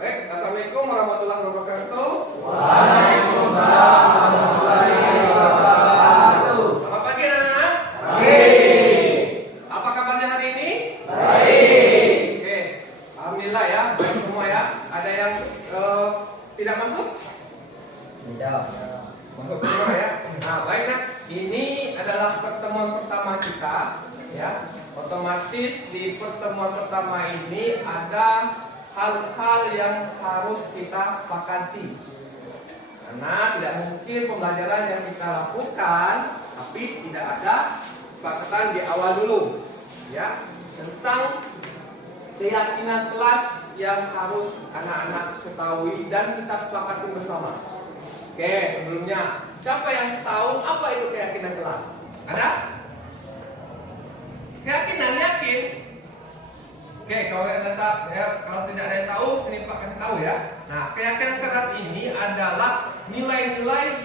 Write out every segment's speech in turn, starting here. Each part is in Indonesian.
Baik, assalamualaikum warahmatullahi wabarakatuh. Waalaikumsalam warahmatullahi wabarakatuh. Selamat pagi anak-anak. Pagi. Apa kabarnya hari ini? Baik. Oke, alhamdulillah ya, semua ya. Ada yang tidak masuk? Masuk semua ya. Nah, baik nak. Ini adalah pertemuan pertama kita, ya. Otomatis di pertemuan pertama ini ada hal-hal yang harus kita sepakati. Karena tidak mungkin pembelajaran yang kita lakukan tapi tidak ada kesepakatan di awal dulu, ya, tentang keyakinan kelas yang harus anak-anak ketahui dan kita sepakati bersama. Oke, sebelumnya siapa yang tahu apa itu keyakinan kelas? Ada? Keyakinan, yakin? Oke, kalau tidak ada yang tahu, sini Pak kasih tahu ya. Nah, keyakinan keras ini adalah nilai-nilai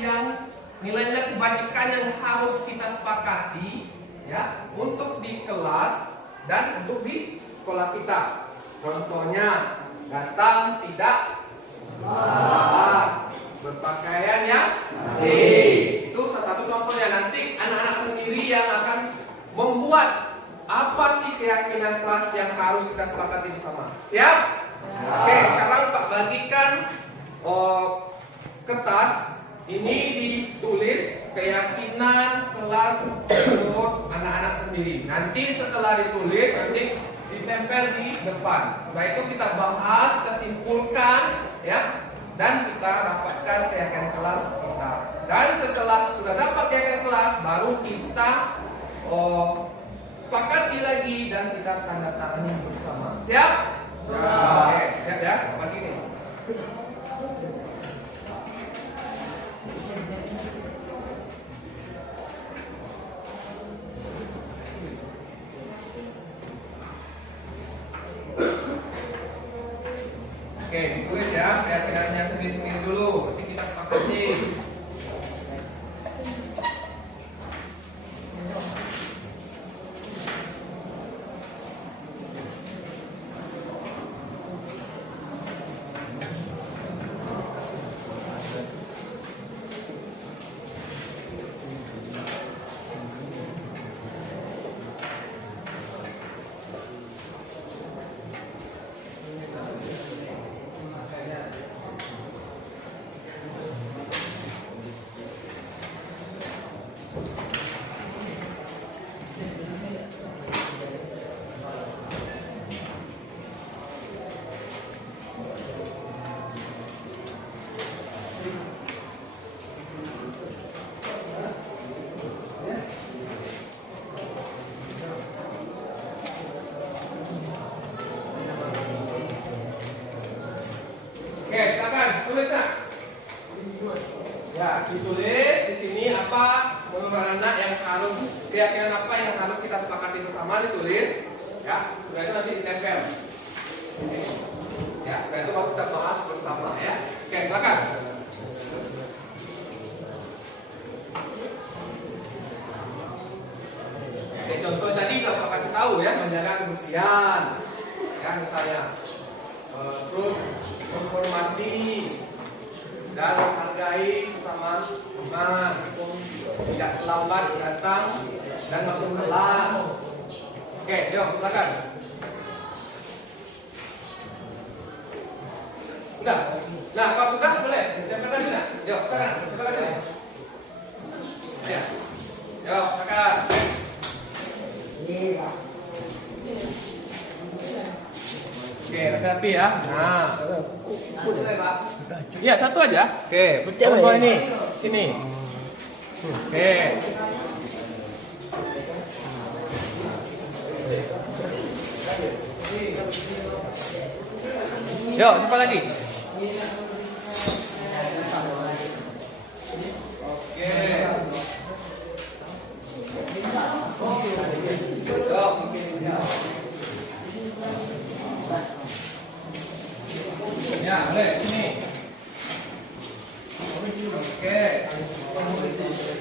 kebajikan yang harus kita sepakati, ya, untuk di kelas dan untuk di sekolah kita. Contohnya, datang tidak lambat, berpakaian yang bersih. Itu salah satu contohnya. Nanti anak-anak sendiri yang akan membuat apa sih keyakinan kelas yang harus kita sepakati bersama. Siap? Oke, sekarang Pak bagikan kertas. Ini ditulis keyakinan kelas menurut anak-anak sendiri. Nanti setelah ditulis, nanti ditempel di depan. Setelah itu kita bahas, kita simpulkan, ya, dan kita dapatkan keyakinan kelas kita. Dan setelah sudah dapat keyakinan kelas, baru kita sepakati lagi dan kita tanda tangani bersama. Siap? Oke, siap ya. Pagi ini. Oke, ditulis ya keyakinannya sendiri-sendiri dulu. Nanti kita sepakati. Oke, silakan tulis nak. Ya, ditulis di sini apa menurut anak yang harus keyakinan apa yang harus kita sepakati bersama, ditulis. Ya, sudah itu nanti ditempel. Ya, sudah itu baru kita bahas bersama ya. Oke, silakan. Oke, contoh tadi kita kasih tahu ya, menjaga kebersihan. Ya, misalnya terus menghormati dan menghargai sesama teman, tidak terlambat datang dan masuk kelas. Oke, yuk silakan. Sudah. Nah, kalau sudah boleh tempelkan sudah. Yuk, silakan. Tempelkan sudah. Ya. Yuk, silakan. Oke, hati-hati ya. Nah, ya satu aja. Oke, contoh ini, sini. Oke. Yuk, siapa lagi? Oke. Ya, boleh sini. Oke.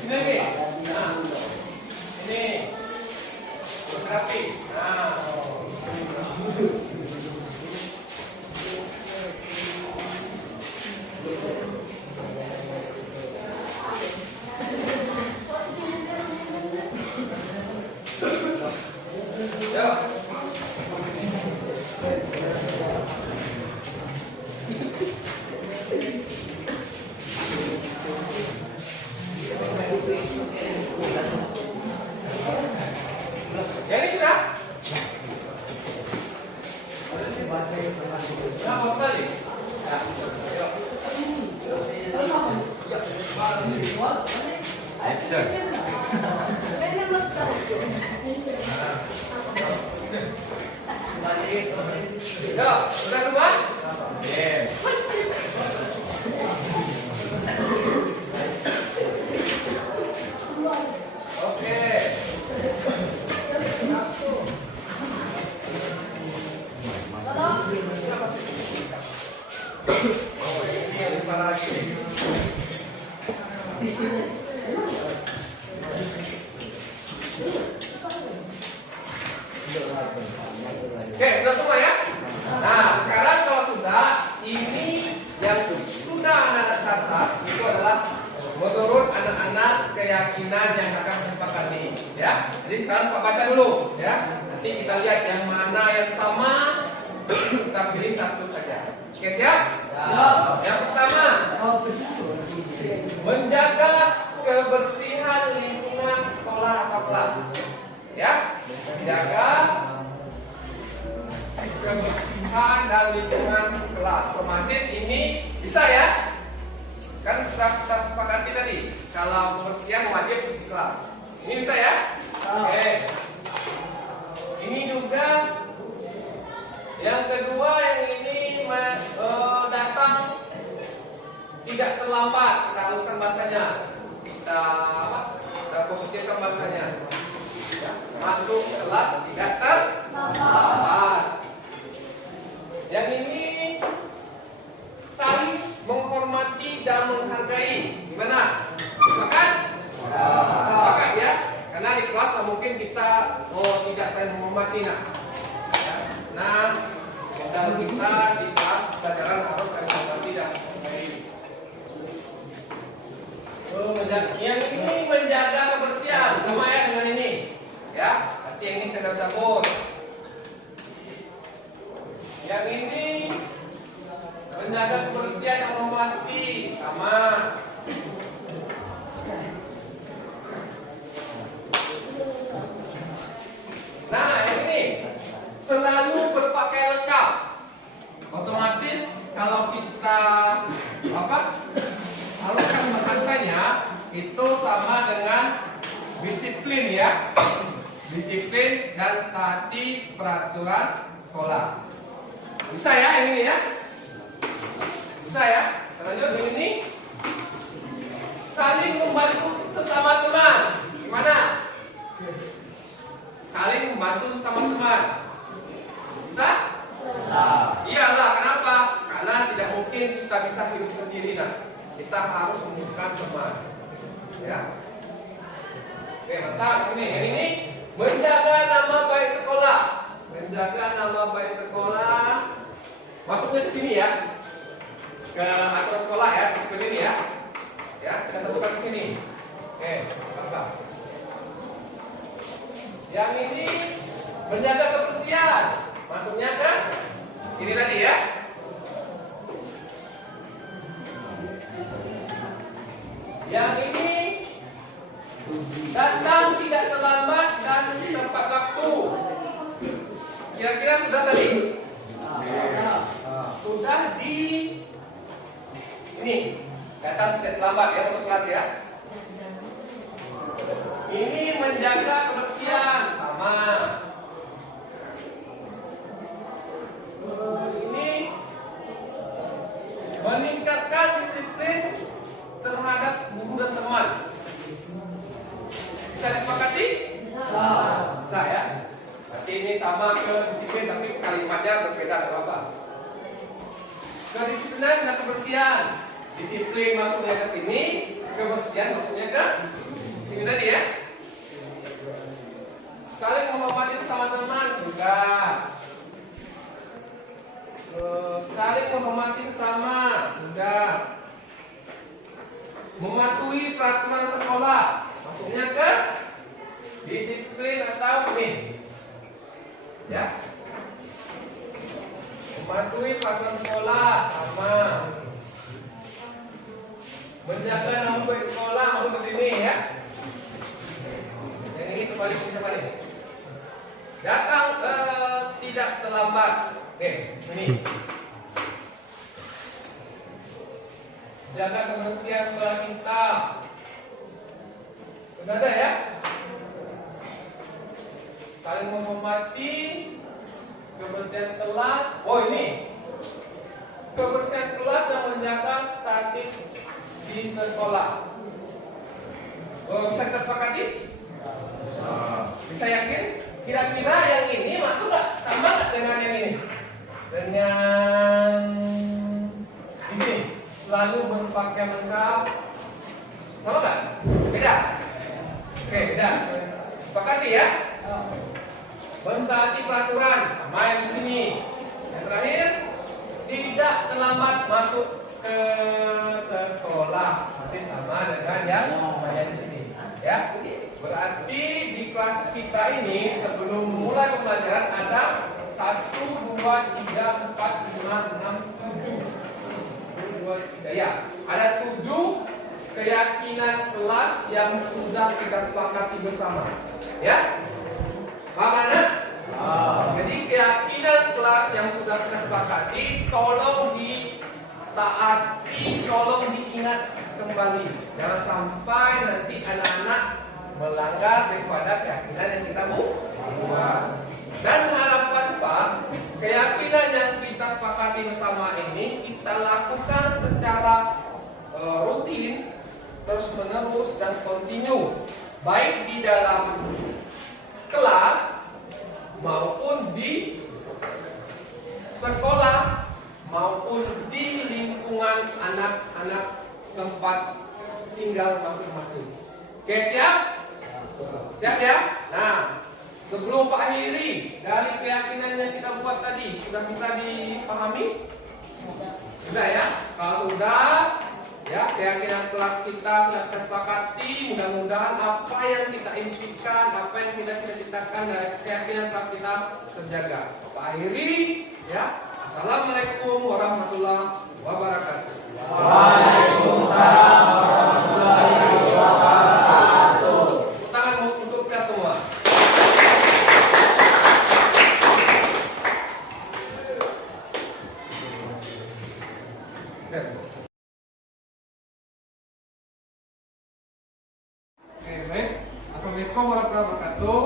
Sini lagi. Nah, ini. Rapi. Nah. Action. Yo, sudah semua? Yeah. Oke. Oh, ini yang lima lagi. Oke, sudah semua ya? Nah, sekarang kalau sudah, ini yang sudah anak-anak catat itu adalah menurut anak-anak keyakinan yang akan disepakati, ya. Jadi sekarang saya baca dulu, ya. Nanti kita lihat yang mana yang sama, kita pilih satu saja. Oke, siap? Yang pertama, menjaga kebersihan lingkungan sekolah atau kelas, ya. Jaga kebersihan dan lingkungan kelas. Otomatis ini bisa ya? Kan kita sepakati tadi kalau kebersihan wajib di kelas. Ini bisa ya? Oke. Ini juga yang kedua, yang ini datang tidak terlambat. Kita haluskan bahasanya. Kita positifkan bahasanya. Ya, masuk kelas tidak terlambat. Yang ini saling menghormati dan menghargai. Gimana? Sepakat? Sepakat ya? Karena di kelas mungkin kita tidak saling menghormati. Nah, dalam kita di kelas pelajaran harus saling menghormati dan menghargai. Yang ini menjaga kebersihan, sama ya dengan ini. Ya, nanti yang ini kita cabut. Yang ini menjaga kebersihan dan menghormati, sama. Nah, yang ini selalu berpakaian lengkap. Otomatis kalau kita haluskan bahasanya itu sama dengan disiplin ya. Disiplin dan taati peraturan sekolah. Bisa ya ini ya? Bisa ya? Lanjut ini. Saling membantu sesama teman. Gimana? Saling membantu sesama teman. Bisa? Bisa. Iyalah, kenapa? Karena tidak mungkin kita bisa hidup sendiri nah. Kita harus membutuhkan teman. Ya. Oke, mantap ini. Yang ini menjaga nama baik sekolah. Menjaga nama baik sekolah. Masuknya ke sini ya. Ke aturan sekolah ya, seperti ini ya. Ya, kita tentukan ke sini. Oke, mantap. Yang ini menjaga kebersihan. Masuknya ke ini tadi ya. Yang ini datang tidak terlambat dan tepat waktu. Kira-kira sudah tadi? Sudah di ini datang tidak terlambat ya untuk kelas ya. Ini menjaga kebersihan sama. Ini meningkatkan disiplin terhadap guru dan teman. Bisa disepakati? Bisa ya. Berarti ini sama ke disiplin tapi kalimatnya berbeda, tidak apa-apa. Kedisiplinan dan kebersihan. Disiplin maksudnya ke sini, kebersihan maksudnya ke sini tadi ya. Saling menghormati sesama teman juga. Saling menghormati sesama juga. Mematuhi peraturan sekolah. Maksudnya ke disiplin atau ini. Ya. Mematuhi peraturan sekolah sama. Menjaga nama baik sekolah masuk ke sini ya. Yang ini kembali. Datang tidak terlambat. Oke, ini. jaga kebersihan sekolah kita. Sudah ada ya? Saling menghormati, kebersihan kelas. Oh ini, kebersihan kelas dan menjaga tertib di sekolah. Oh, bisa kita sepakati? Bisa yakin? Kira-kira yang ini masuk nggak? Sama nggak dengan yang ini? Dengan di sini selalu berpakaian lengkap. Sama nggak? Beda? Oke, beda. Sepakati ya? Mentaati peraturan, sama yang di sini. Yang terakhir, tidak terlambat masuk ke sekolah. Nanti sama dengan yang di sini. Ya, berarti di kelas kita ini sebelum mulai pembelajaran ada 1, 2, 3, 4, 5, 6, 7. 1, 2, 3 ya. Ada 7 keyakinan kelas yang sudah kita sepakati bersama. Ya? Paham mana? Jadi keyakinan kelas yang sudah kita sepakati tolong ditaati, tolong diingat kembali. Jangan sampai nanti anak-anak melanggar daripada keyakinan yang kita buat. Dan harapan Pak, keyakinan yang kita sepakati bersama ini kita lakukan secara rutin, terus menerus dan kontinu, baik di dalam kelas maupun di sekolah maupun di lingkungan anak-anak tempat tinggal masing-masing. Oke, siap? Siap ya? Nah, sebelum Pak akhiri dari keyakinan yang kita buat tadi, sudah bisa dipahami? Sudah ya? Kalau sudah, ya keyakinan kelas kita sudah kita sepakati. Mudah-mudahan apa yang kita impikan, apa yang kita cita-citakan dari keyakinan kelas kita terjaga. Pak akhiri, ya. Assalamualaikum warahmatullahi wabarakatuh. Waalaikumsalam warahmatullahi wabarakatuh. Tepuk tangan untuk kita semua. Oke, baik. Assalamualaikum warahmatullahi wabarakatuh.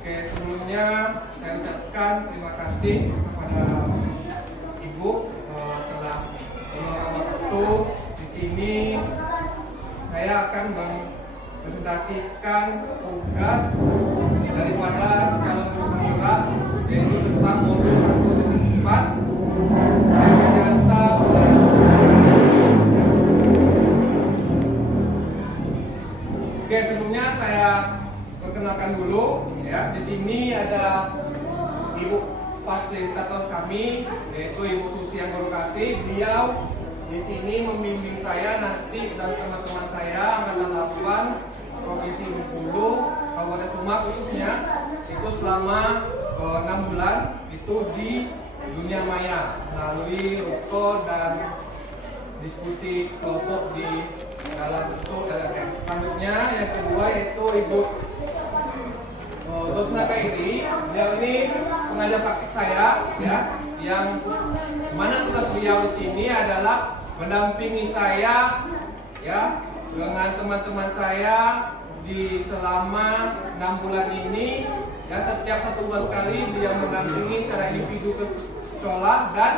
Oke, sebelumnya saya ucapkan terima kasih kepada Ibu telah meluangkan waktu di sini. Saya akan mempresentasikan tugas daripada calon guru pemula, yaitu tentang modul 1.4 kesehatan budaya. Oke, sebelumnya saya perkenalkan dulu ya. Di sini ada Ibu fasilitator kami, yaitu Ibu Susi Anggorokasi. Beliau di sini membimbing saya nanti dan teman-teman saya angkatan 8 Provinsi Bengkulu, Kabupaten Sumatera khususnya, itu selama 6 bulan itu di dunia maya melalui ruko dan diskusi kelompok di dalam bentuk LMS. Selanjutnya yang kedua yaitu Ibu Dosna Kairi. Beliau ini sengaja praktik saya ya, yang mana tugas beliau di sini adalah mendampingi saya ya dengan teman-teman saya di selama 6 bulan ini ya. Setiap 1 bulan sekali beliau mendampingi secara individu ke sekolah dan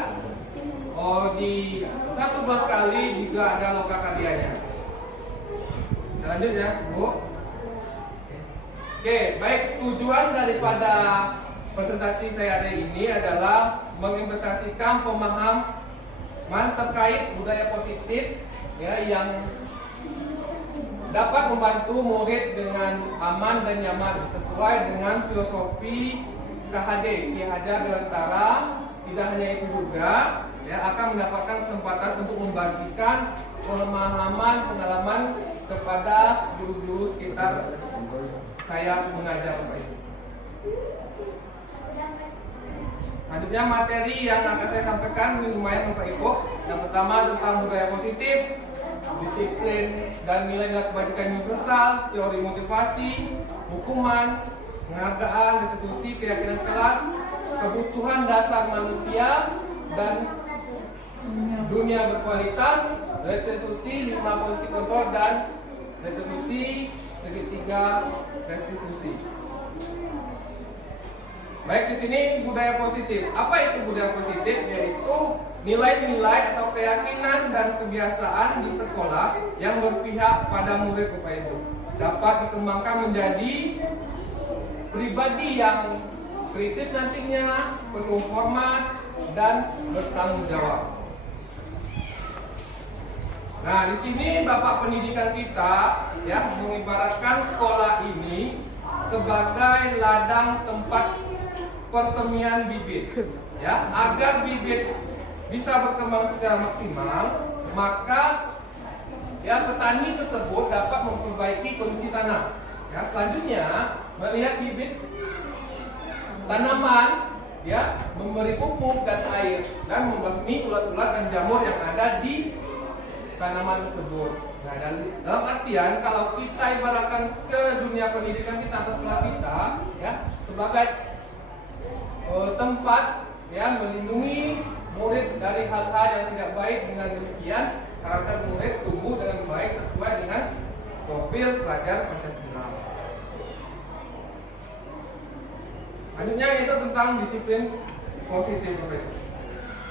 di 1 bulan sekali juga ada loka karyanya. Lanjut ya, Bu. Oke, baik, tujuan daripada presentasi saya hari ini adalah mengimplementasikan pemahaman terkait budaya positif ya, yang dapat membantu murid dengan aman dan nyaman sesuai dengan filosofi KHD, Ki Hajar Dewantara. Tidak hanya itu juga ya, akan mendapatkan kesempatan untuk membagikan pemahaman pengalaman kepada guru-guru sekitar saya mengajar Bapak Ibu. Selanjutnya materi yang akan saya sampaikan lumayan Bapak Ibu. Yang pertama tentang budaya positif, disiplin dan nilai-nilai kebajikan universal, teori motivasi, hukuman, penghargaan, restitusi, keyakinan kelas, kebutuhan dasar manusia, dan dunia berkualitas, restitusi 5 posisi kontrol, dan restitusi segitiga restitusi. Baik, di sini budaya positif. Apa itu budaya positif? Yaitu nilai-nilai atau keyakinan dan kebiasaan di sekolah yang berpihak pada murid Bapak Ibu dapat dikembangkan menjadi pribadi yang kritis nantinya, penuh hormat dan bertanggung jawab. Nah, di sini Bapak pendidikan kita ya mengibaratkan sekolah ini sebagai ladang tempat persemian bibit, ya, agar bibit bisa berkembang secara maksimal, maka ya petani tersebut dapat memperbaiki kondisi tanah. Ya, selanjutnya melihat bibit tanaman, ya, memberi pupuk dan air dan membasmi ulat-ulat dan jamur yang ada di tanaman tersebut. Nah, dan dalam artian kalau kita ibaratkan ke dunia pendidikan kita atau sekolah kita, ya, sebagai tempat ya melindungi murid dari hal-hal yang tidak baik, dengan demikian karakter murid tumbuh dengan baik sesuai dengan profil pelajar Pancasila. Selanjutnya itu tentang disiplin positif.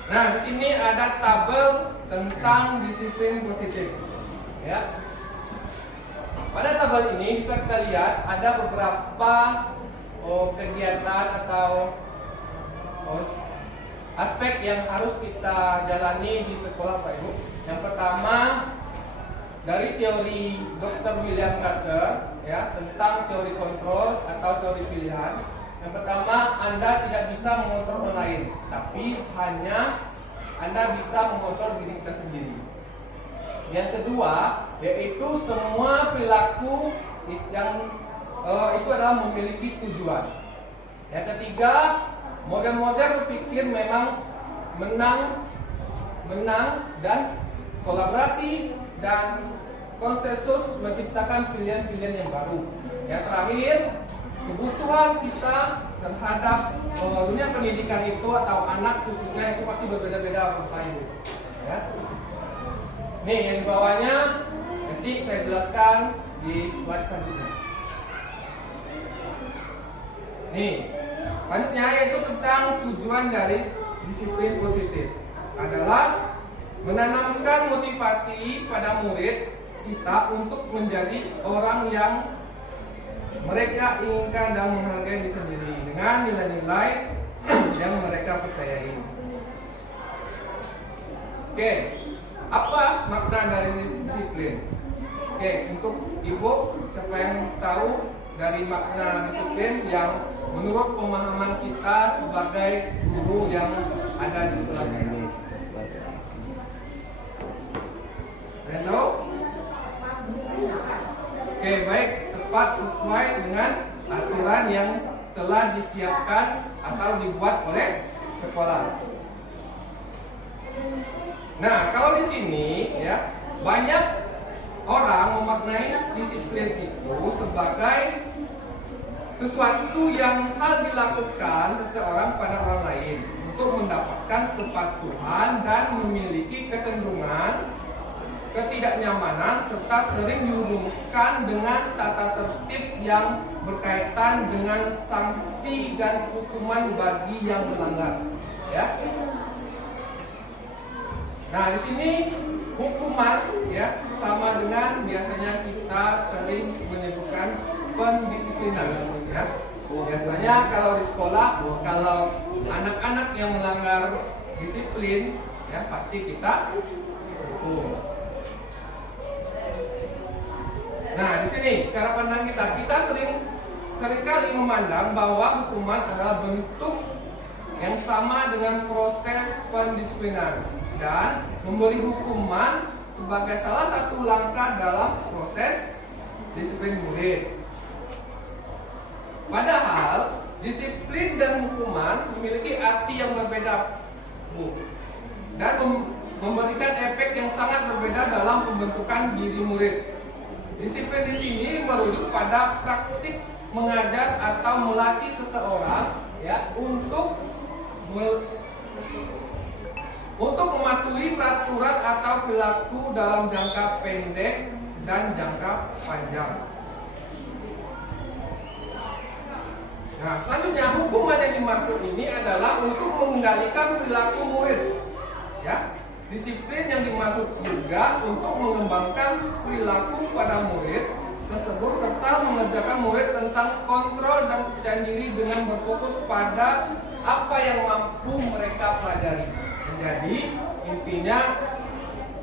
Nah, di sini ada tabel tentang disiplin positif. Ya. Pada tabel ini bisa kita lihat ada beberapa kegiatan atau aspek yang harus kita jalani di sekolah Pak Ibu. Yang pertama dari teori Dr. William Glasser ya tentang teori kontrol atau teori pilihan. Yang pertama, Anda tidak bisa mengontrol orang lain, tapi hanya Anda bisa mengontrol diri kita sendiri. Yang kedua, yaitu semua perilaku yang itu adalah memiliki tujuan. Yang ketiga, model-model berpikir memang menang dan kolaborasi dan konsensus menciptakan pilihan-pilihan yang baru. Yang terakhir, kebutuhan kita terhadap dunia pendidikan itu atau anak khususnya itu pasti berbeda-beda Bapak Ibu. Ya. Nih yang di bawahnya nanti saya jelaskan di slide selanjutnya. Nih, selanjutnya yaitu tentang tujuan dari disiplin positif adalah menanamkan motivasi pada murid kita untuk menjadi orang yang mereka inginkan dan menghargai diri sendiri dengan nilai-nilai yang mereka percayai. Oke, apa makna dari disiplin? Oke, untuk Ibu, siapa yang tahu dari makna disiplin yang menurut pemahaman kita sebagai guru yang ada di sekolah ini? Ada yang tahu? Oke, baik, tepat sesuai dengan aturan yang telah disiapkan atau dibuat oleh sekolah. Nah, kalau di sini ya banyak orang memaknai disiplin itu sebagai sesuatu yang harus dilakukan seseorang pada orang lain untuk mendapatkan kepatuhan dan memiliki kecenderungan ketidaknyamanan serta sering dihubungkan dengan tata tertib yang berkaitan dengan sanksi dan hukuman bagi yang melanggar. Ya. Nah, di sini hukuman ya sama dengan biasanya kita sering menyebutkan pendisiplinan ya. Biasanya kalau di sekolah kalau anak-anak yang melanggar disiplin ya pasti kita hukum. Nah, di sini cara pandang kita seringkali memandang bahwa hukuman adalah bentuk yang sama dengan proses pendisiplinan dan memberi hukuman sebagai salah satu langkah dalam proses disiplin murid. Padahal disiplin dan hukuman memiliki arti yang berbeda, Bu, dan memberikan efek yang sangat berbeda dalam pembentukan diri murid. Disiplin di sini merujuk pada praktik mengajar atau melatih seseorang ya untuk mematuhi peraturan perilaku dalam jangka pendek dan jangka panjang. Nah, selanjutnya hukuman yang dimaksud ini adalah untuk mengendalikan perilaku murid. Ya, disiplin yang dimaksud juga untuk mengembangkan perilaku pada murid tersebut serta mengerjakan murid tentang kontrol dan percaya diri dengan berfokus pada apa yang mampu mereka pelajari. Jadi intinya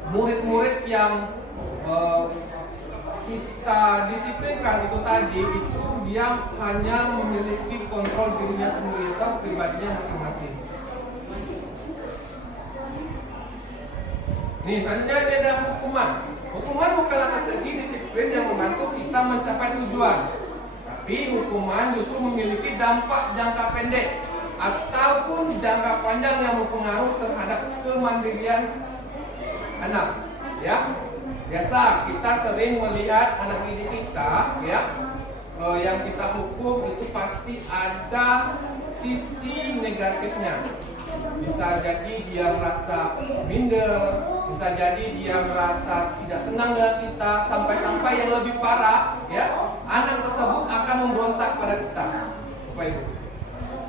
murid-murid yang kita disiplinkan itu tadi itu dia hanya memiliki kontrol dirinya sendiri atau pribadinya masing-masing. Nih, selanjutnya ini ada hukuman. Hukuman bukanlah strategi disiplin yang membantu kita mencapai tujuan, tapi hukuman justru memiliki dampak jangka pendek ataupun jangka panjang yang berpengaruh terhadap kemandirian anak. Ya, biasa kita sering melihat anak didik kita, ya, yang kita hukum itu pasti ada sisi negatifnya. Bisa jadi dia merasa minder, bisa jadi dia merasa tidak senang dengan kita, sampai-sampai yang lebih parah, ya, anak tersebut akan memberontak pada kita. Bapak Ibu.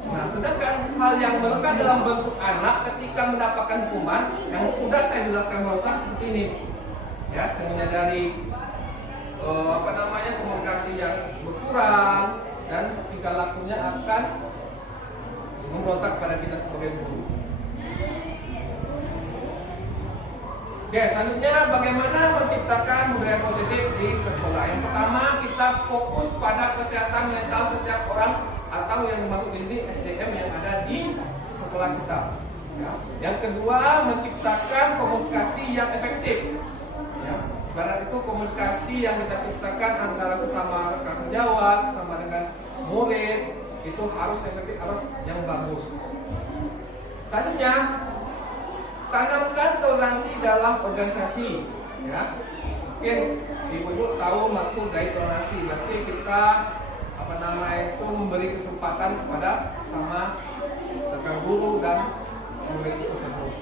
Nah, sedangkan hal yang melekat dalam bentuk anak ketika mendapatkan hukuman yang sudah saya jelaskan barusan seperti ini, ya, saya menyadari komunikasi yang berkurang dan tingkah lakunya akan memberontak pada kita sebagai guru. Oke, selanjutnya bagaimana menciptakan budaya positif di sekolah. Yang pertama, kita fokus pada kesehatan mental setiap orang atau yang dimaksud ini SDM yang ada di sekolah kita. Ya. Yang kedua, menciptakan komunikasi yang efektif. Ya. Ibarat itu komunikasi yang kita ciptakan antara sesama rekan sejawat, sesama dengan murid, itu harus efektif, harus yang bagus. Selanjutnya, tanamkan toleransi dalam organisasi. Ya, mungkin ibu-ibu tahu maksud dari toleransi. Berarti kita memberi kesempatan kepada sama rekan guru dan murid tersebut.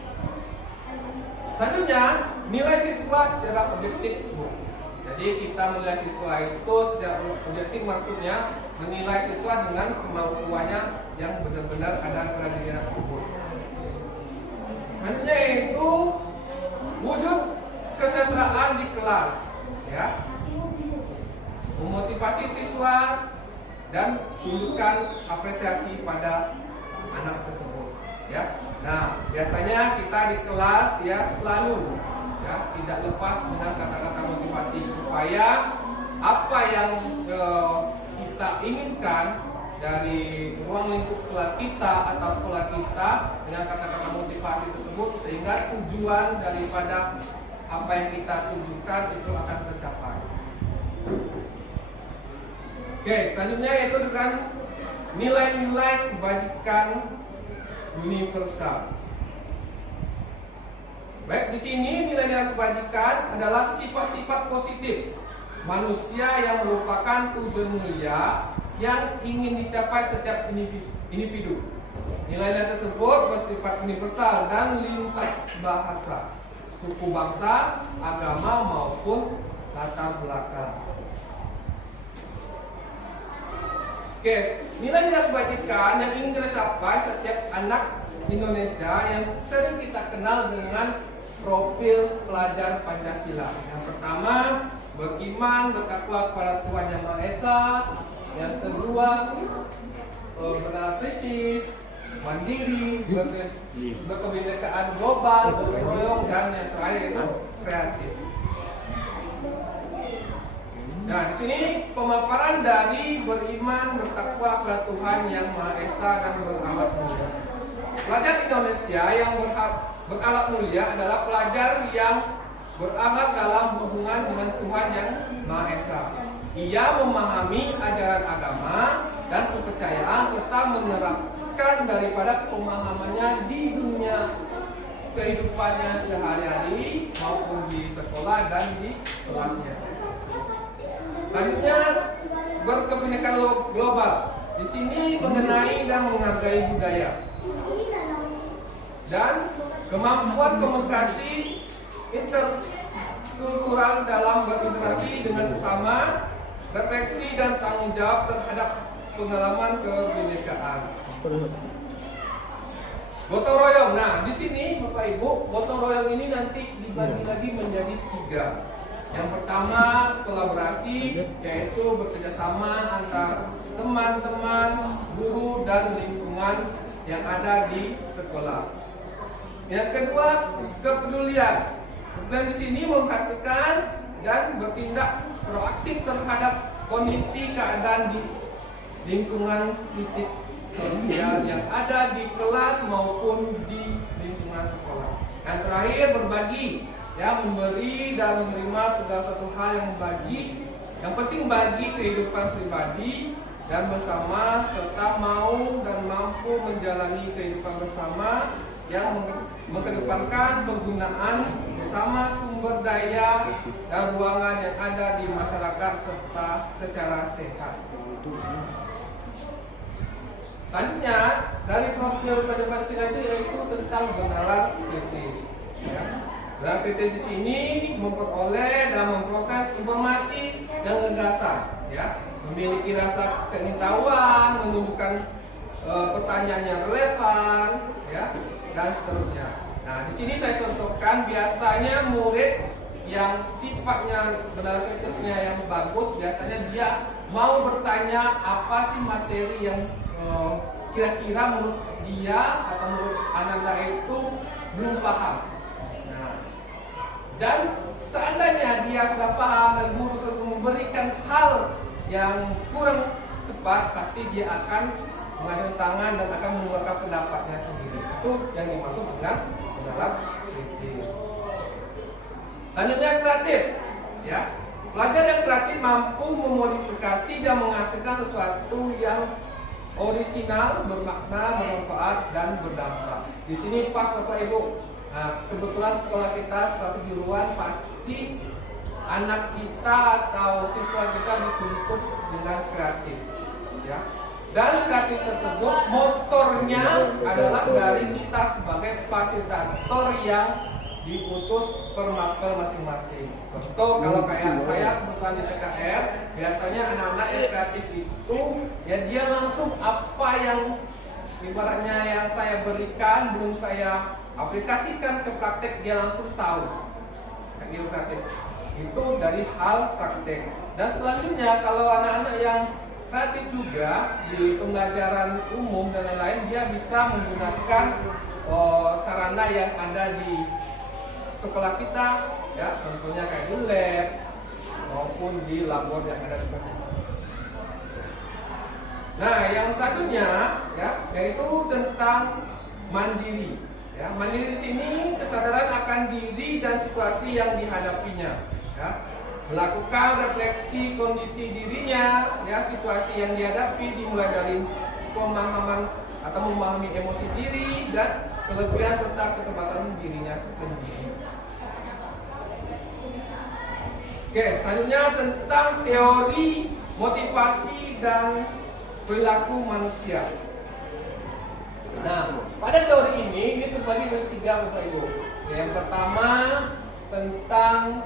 Selanjutnya, nilai siswa secara objektif. Jadi kita menilai siswa itu secara objektif, maksudnya menilai siswa dengan kemampuannya yang benar-benar ada pada diri tersebut. Selanjutnya itu wujud kesejahteraan di kelas, ya, memotivasi siswa dan tunjukkan apresiasi pada anak tersebut, ya. Nah, biasanya kita di kelas, ya, selalu, ya, tidak lepas dengan kata-kata motivasi supaya apa yang kita inginkan dari ruang lingkup kelas kita atau sekolah kita dengan kata-kata motivasi tersebut, sehingga tujuan daripada apa yang kita tunjukkan itu akan tercapai. Oke, selanjutnya yaitu dengan nilai-nilai kebajikan universal. Baik, di sini nilai-nilai kebajikan adalah sifat-sifat positif manusia yang merupakan tujuan mulia yang ingin dicapai setiap individu. Nilai-nilai tersebut bersifat universal dan lintas bahasa, suku bangsa, agama maupun latar belakang. Oke, nilai-nilai kebajikan yang ingin kita capai setiap anak Indonesia yang sering kita kenal dengan profil pelajar Pancasila. Yang pertama, beriman, bertakwa kepada Tuhan Yang Maha Esa. Yang kedua, bernalar kritis, mandiri, berkebinekaan global, bergotong royong, dan yang terakhir itu kreatif. Nah, di sini pemaparan dari beriman, bertakwa kepada Tuhan Yang Maha Esa dan berakhlak mulia. Pelajar Indonesia yang berakhlak mulia adalah pelajar yang berakhlak dalam hubungan dengan Tuhan Yang Maha Esa. Ia memahami ajaran agama dan kepercayaan serta menerapkan daripada pemahamannya di dunia kehidupannya sehari-hari maupun di sekolah dan di kelasnya. Selanjutnya, berkebinekaan global. Di sini mengenai dan menghargai budaya dan kemampuan komunikasi interkultural dalam berinteraksi dengan sesama, refleksi dan tanggung jawab terhadap pengalaman kebinekaan. Gotong royong. Nah, di sini Bapak Ibu, gotong royong ini nanti dibagi lagi menjadi 3. Yang pertama, kolaborasi, yaitu bekerjasama antar teman-teman, guru dan lingkungan yang ada di sekolah. Yang kedua, kepedulian. Kepedulian di sini memperhatikan dan bertindak proaktif terhadap kondisi keadaan di lingkungan fisik sosial yang ada di kelas maupun di lingkungan sekolah. Yang terakhir, berbagi, ya, memberi dan menerima segala satu hal yang yang penting bagi kehidupan pribadi dan bersama, serta mau dan mampu menjalani kehidupan bersama yang mengedepankan penggunaan bersama sumber daya dan ruangan yang ada di masyarakat serta secara sehat. Selanjutnya, dari profil pada Pancasila itu yaitu tentang benalar kritis. Ya. Benalar kritis di sini memperoleh dan memproses informasi dan gagasan, ya, memiliki rasa keingin-tahuan, menunjukkan pertanyaan yang relevan, ya, dan seterusnya. Nah, di sini saya contohkan biasanya murid yang sifatnya benalar kritisnya yang bagus, biasanya dia mau bertanya apa sih materi yang kira-kira menurut dia atau menurut Ananda itu belum paham. Nah, dan seandainya dia sudah paham dan guru telah memberikan hal yang kurang tepat, pasti dia akan mengacungkan tangan dan akan mengeluarkan pendapatnya sendiri. Itu yang dimaksud dengan benalar kritis. Selanjutnya, kreatif, ya. Pelajar yang kreatif mampu memodifikasi dan menghasilkan sesuatu yang orisinal, bermakna, bermanfaat, dan berdampak. Di sini pas Bapak Ibu. Nah, kebetulan sekolah kita seperti juruan, pasti anak kita atau siswa kita dituntut dengan kreatif, ya. Dan kreatif tersebut motornya adalah dari kita sebagai fasilitator yang diutus per mapel masing-masing. Contoh, kalau kayak saya kebetulan di PKR, biasanya anak-anak yang kreatif itu ya dia langsung apa yang ibaratnya yang saya berikan belum saya aplikasikan ke praktek, dia langsung tahu. Kayak gitu kreatif. Itu dari hal praktek. Dan selanjutnya kalau anak-anak yang kreatif juga di pembelajaran umum dan lain-lain, dia bisa menggunakan sarana yang ada di sekolah kita, ya, tentunya kayak di lab maupun di labor yang ada di sana. Nah, yang satunya, ya, yaitu tentang mandiri. Ya, mandiri di sini kesadaran akan diri dan situasi yang dihadapinya, ya. Melakukan refleksi kondisi dirinya, ya, situasi yang dihadapi dimulai dari pemahaman atau memahami emosi diri dan kelebihan serta ketepatan dirinya sendiri. Oke, selanjutnya tentang teori motivasi dan perilaku manusia. Nah, pada teori ini terbagi menjadi 3, Bapak Ibu. Yang pertama tentang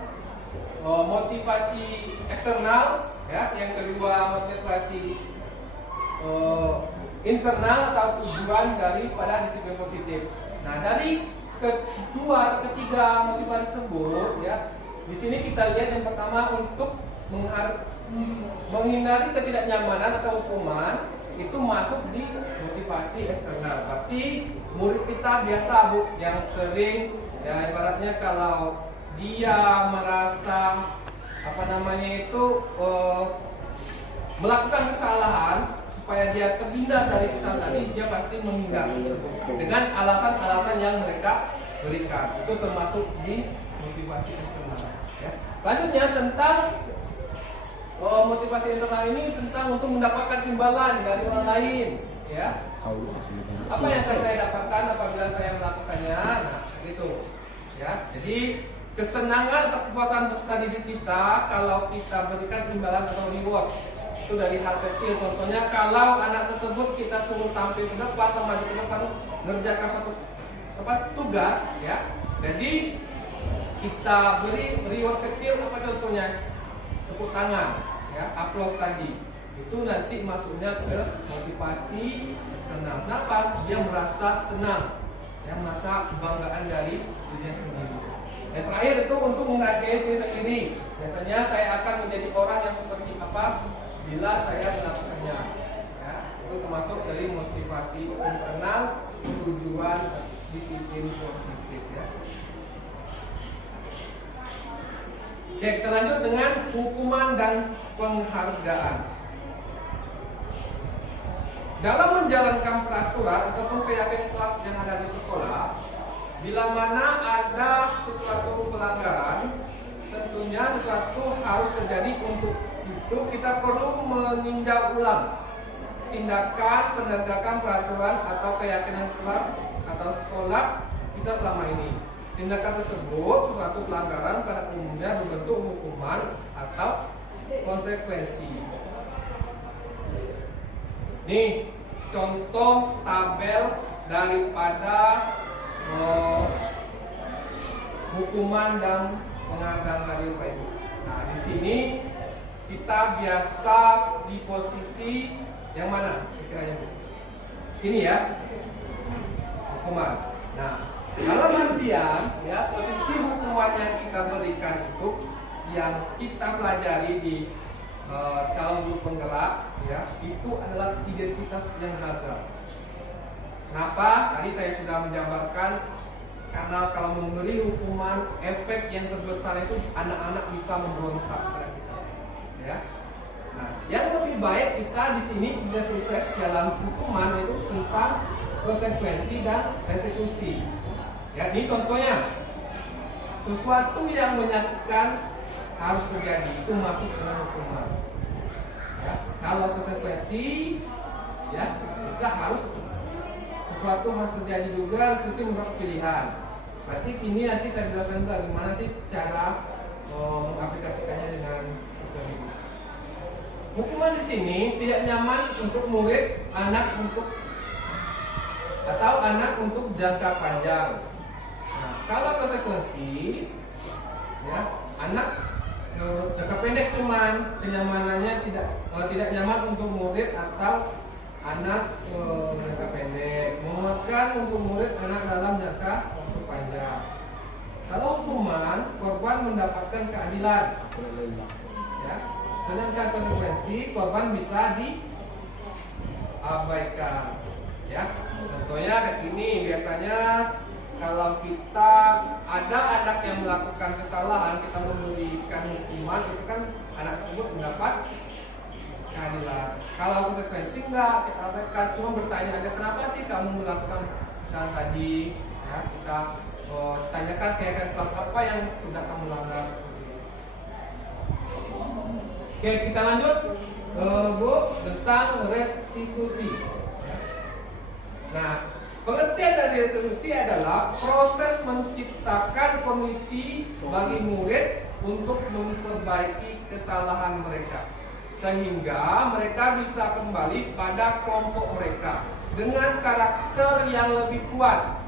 motivasi eksternal, ya. Yang kedua motivasi internal atau tujuan daripada disiplin positif. Nah, dari kedua atau ketiga motivasi tersebut, ya, di sini kita lihat yang pertama untuk menghindari ketidaknyamanan atau hukuman itu masuk di motivasi eksternal. Berarti murid kita biasa, Bu, yang sering, ya, ibaratnya kalau dia merasa melakukan kesalahan supaya dia terhindar dari kesalahan tadi, dia pasti menghindar dengan alasan-alasan yang mereka berikan. Itu termasuk di motivasi eksternal, ya. Selanjutnya tentang motivasi internal ini tentang untuk mendapatkan imbalan dari orang lain, ya. Apa yang akan saya dapatkan apabila saya melakukannya? Nah, gitu, ya. Jadi kesenangan atau kepuasan peserta didik kita kalau kita berikan imbalan atau reward itu dari hal kecil. Contohnya kalau anak tersebut kita suruh tampil ke depan atau maju ke depan mengerjakan suatu tugas, ya. Jadi kita beri reward kecil, apa contohnya? Tepuk tangan, ya, aplaus tadi. Itu nanti masuknya ke motivasi senang. Kenapa? Dia merasa senang, ya, merasa kebanggaan dari dirinya sendiri. Yang terakhir itu untuk menghargai diri sendiri. Biasanya saya akan menjadi orang yang seperti apa bila saya melakukannya. Ya, itu termasuk dari motivasi internal, tujuan, disiplin positif. Ya. Oke, kita lanjut dengan hukuman dan penghargaan. Dalam menjalankan peraturan ataupun keyakinan kelas yang ada di sekolah, bila mana ada sesuatu pelanggaran, tentunya sesuatu harus terjadi. Untuk itu kita perlu meninjau ulang tindakan penegakan peraturan atau keyakinan kelas atau sekolah kita selama ini. Tindakan tersebut suatu pelanggaran pada umumnya berbentuk hukuman atau konsekuensi. Nih contoh tabel daripada hukuman dan penghargaan tadi Pak Ibu. Nah, di sini kita biasa di posisi yang mana pikirannya Bu? Sini ya. Hukuman. Nah, dalam artian ya, posisi hukuman yang kita berikan itu yang kita pelajari di calon guru penggerak ya, itu adalah identitas yang gagal. Kenapa? Tadi saya sudah menjabarkan, karena kalau memberi hukuman, efek yang terbesar itu anak-anak bisa memberontak pada kita. Ya. Nah, yang lebih baik kita di sini tidak sukses dalam hukuman itu tentang konsekuensi dan restitusi. Ya, ini contohnya sesuatu yang menyakitkan harus terjadi, itu masuk dalam hukuman. Ya, kalau konsekuensi, ya kita harus sesuatu harus terjadi juga, restitusi merupakan pilihan. Berarti ini nanti saya jelaskan bagaimana sih cara mengaplikasikannya dengan tersebut. Hukuman di sini tidak nyaman untuk murid, anak untuk atau anak untuk jangka panjang. Nah, kalau konsekuensi, ya anak jangka pendek cuman kenyamanannya tidak nyaman untuk murid atau anak jangka pendek, menguatkan untuk murid anak dalam jangka waktu panjang. Kalau hukuman, korban mendapatkan keadilan, ya. Sedangkan konsekuensi, korban bisa diabaikan. Ya, contohnya kayak gini, biasanya kalau kita ada anak yang melakukan kesalahan, kita memberikan hukuman, itu kan anak tersebut mendapat keadilan. Kalau konsekuensi enggak, kita abaikan, cuma bertanya aja kenapa sih kamu melakukan kesalahan tadi, ya, kita tanyakan keyakinan kelas apa yang sudah kamu langgar. Oke, kita lanjut Bu tentang restitusi. Nah, pengertian dari restitusi adalah proses menciptakan kondisi bagi murid untuk memperbaiki kesalahan mereka, sehingga mereka bisa kembali pada kelompok mereka dengan karakter yang lebih kuat.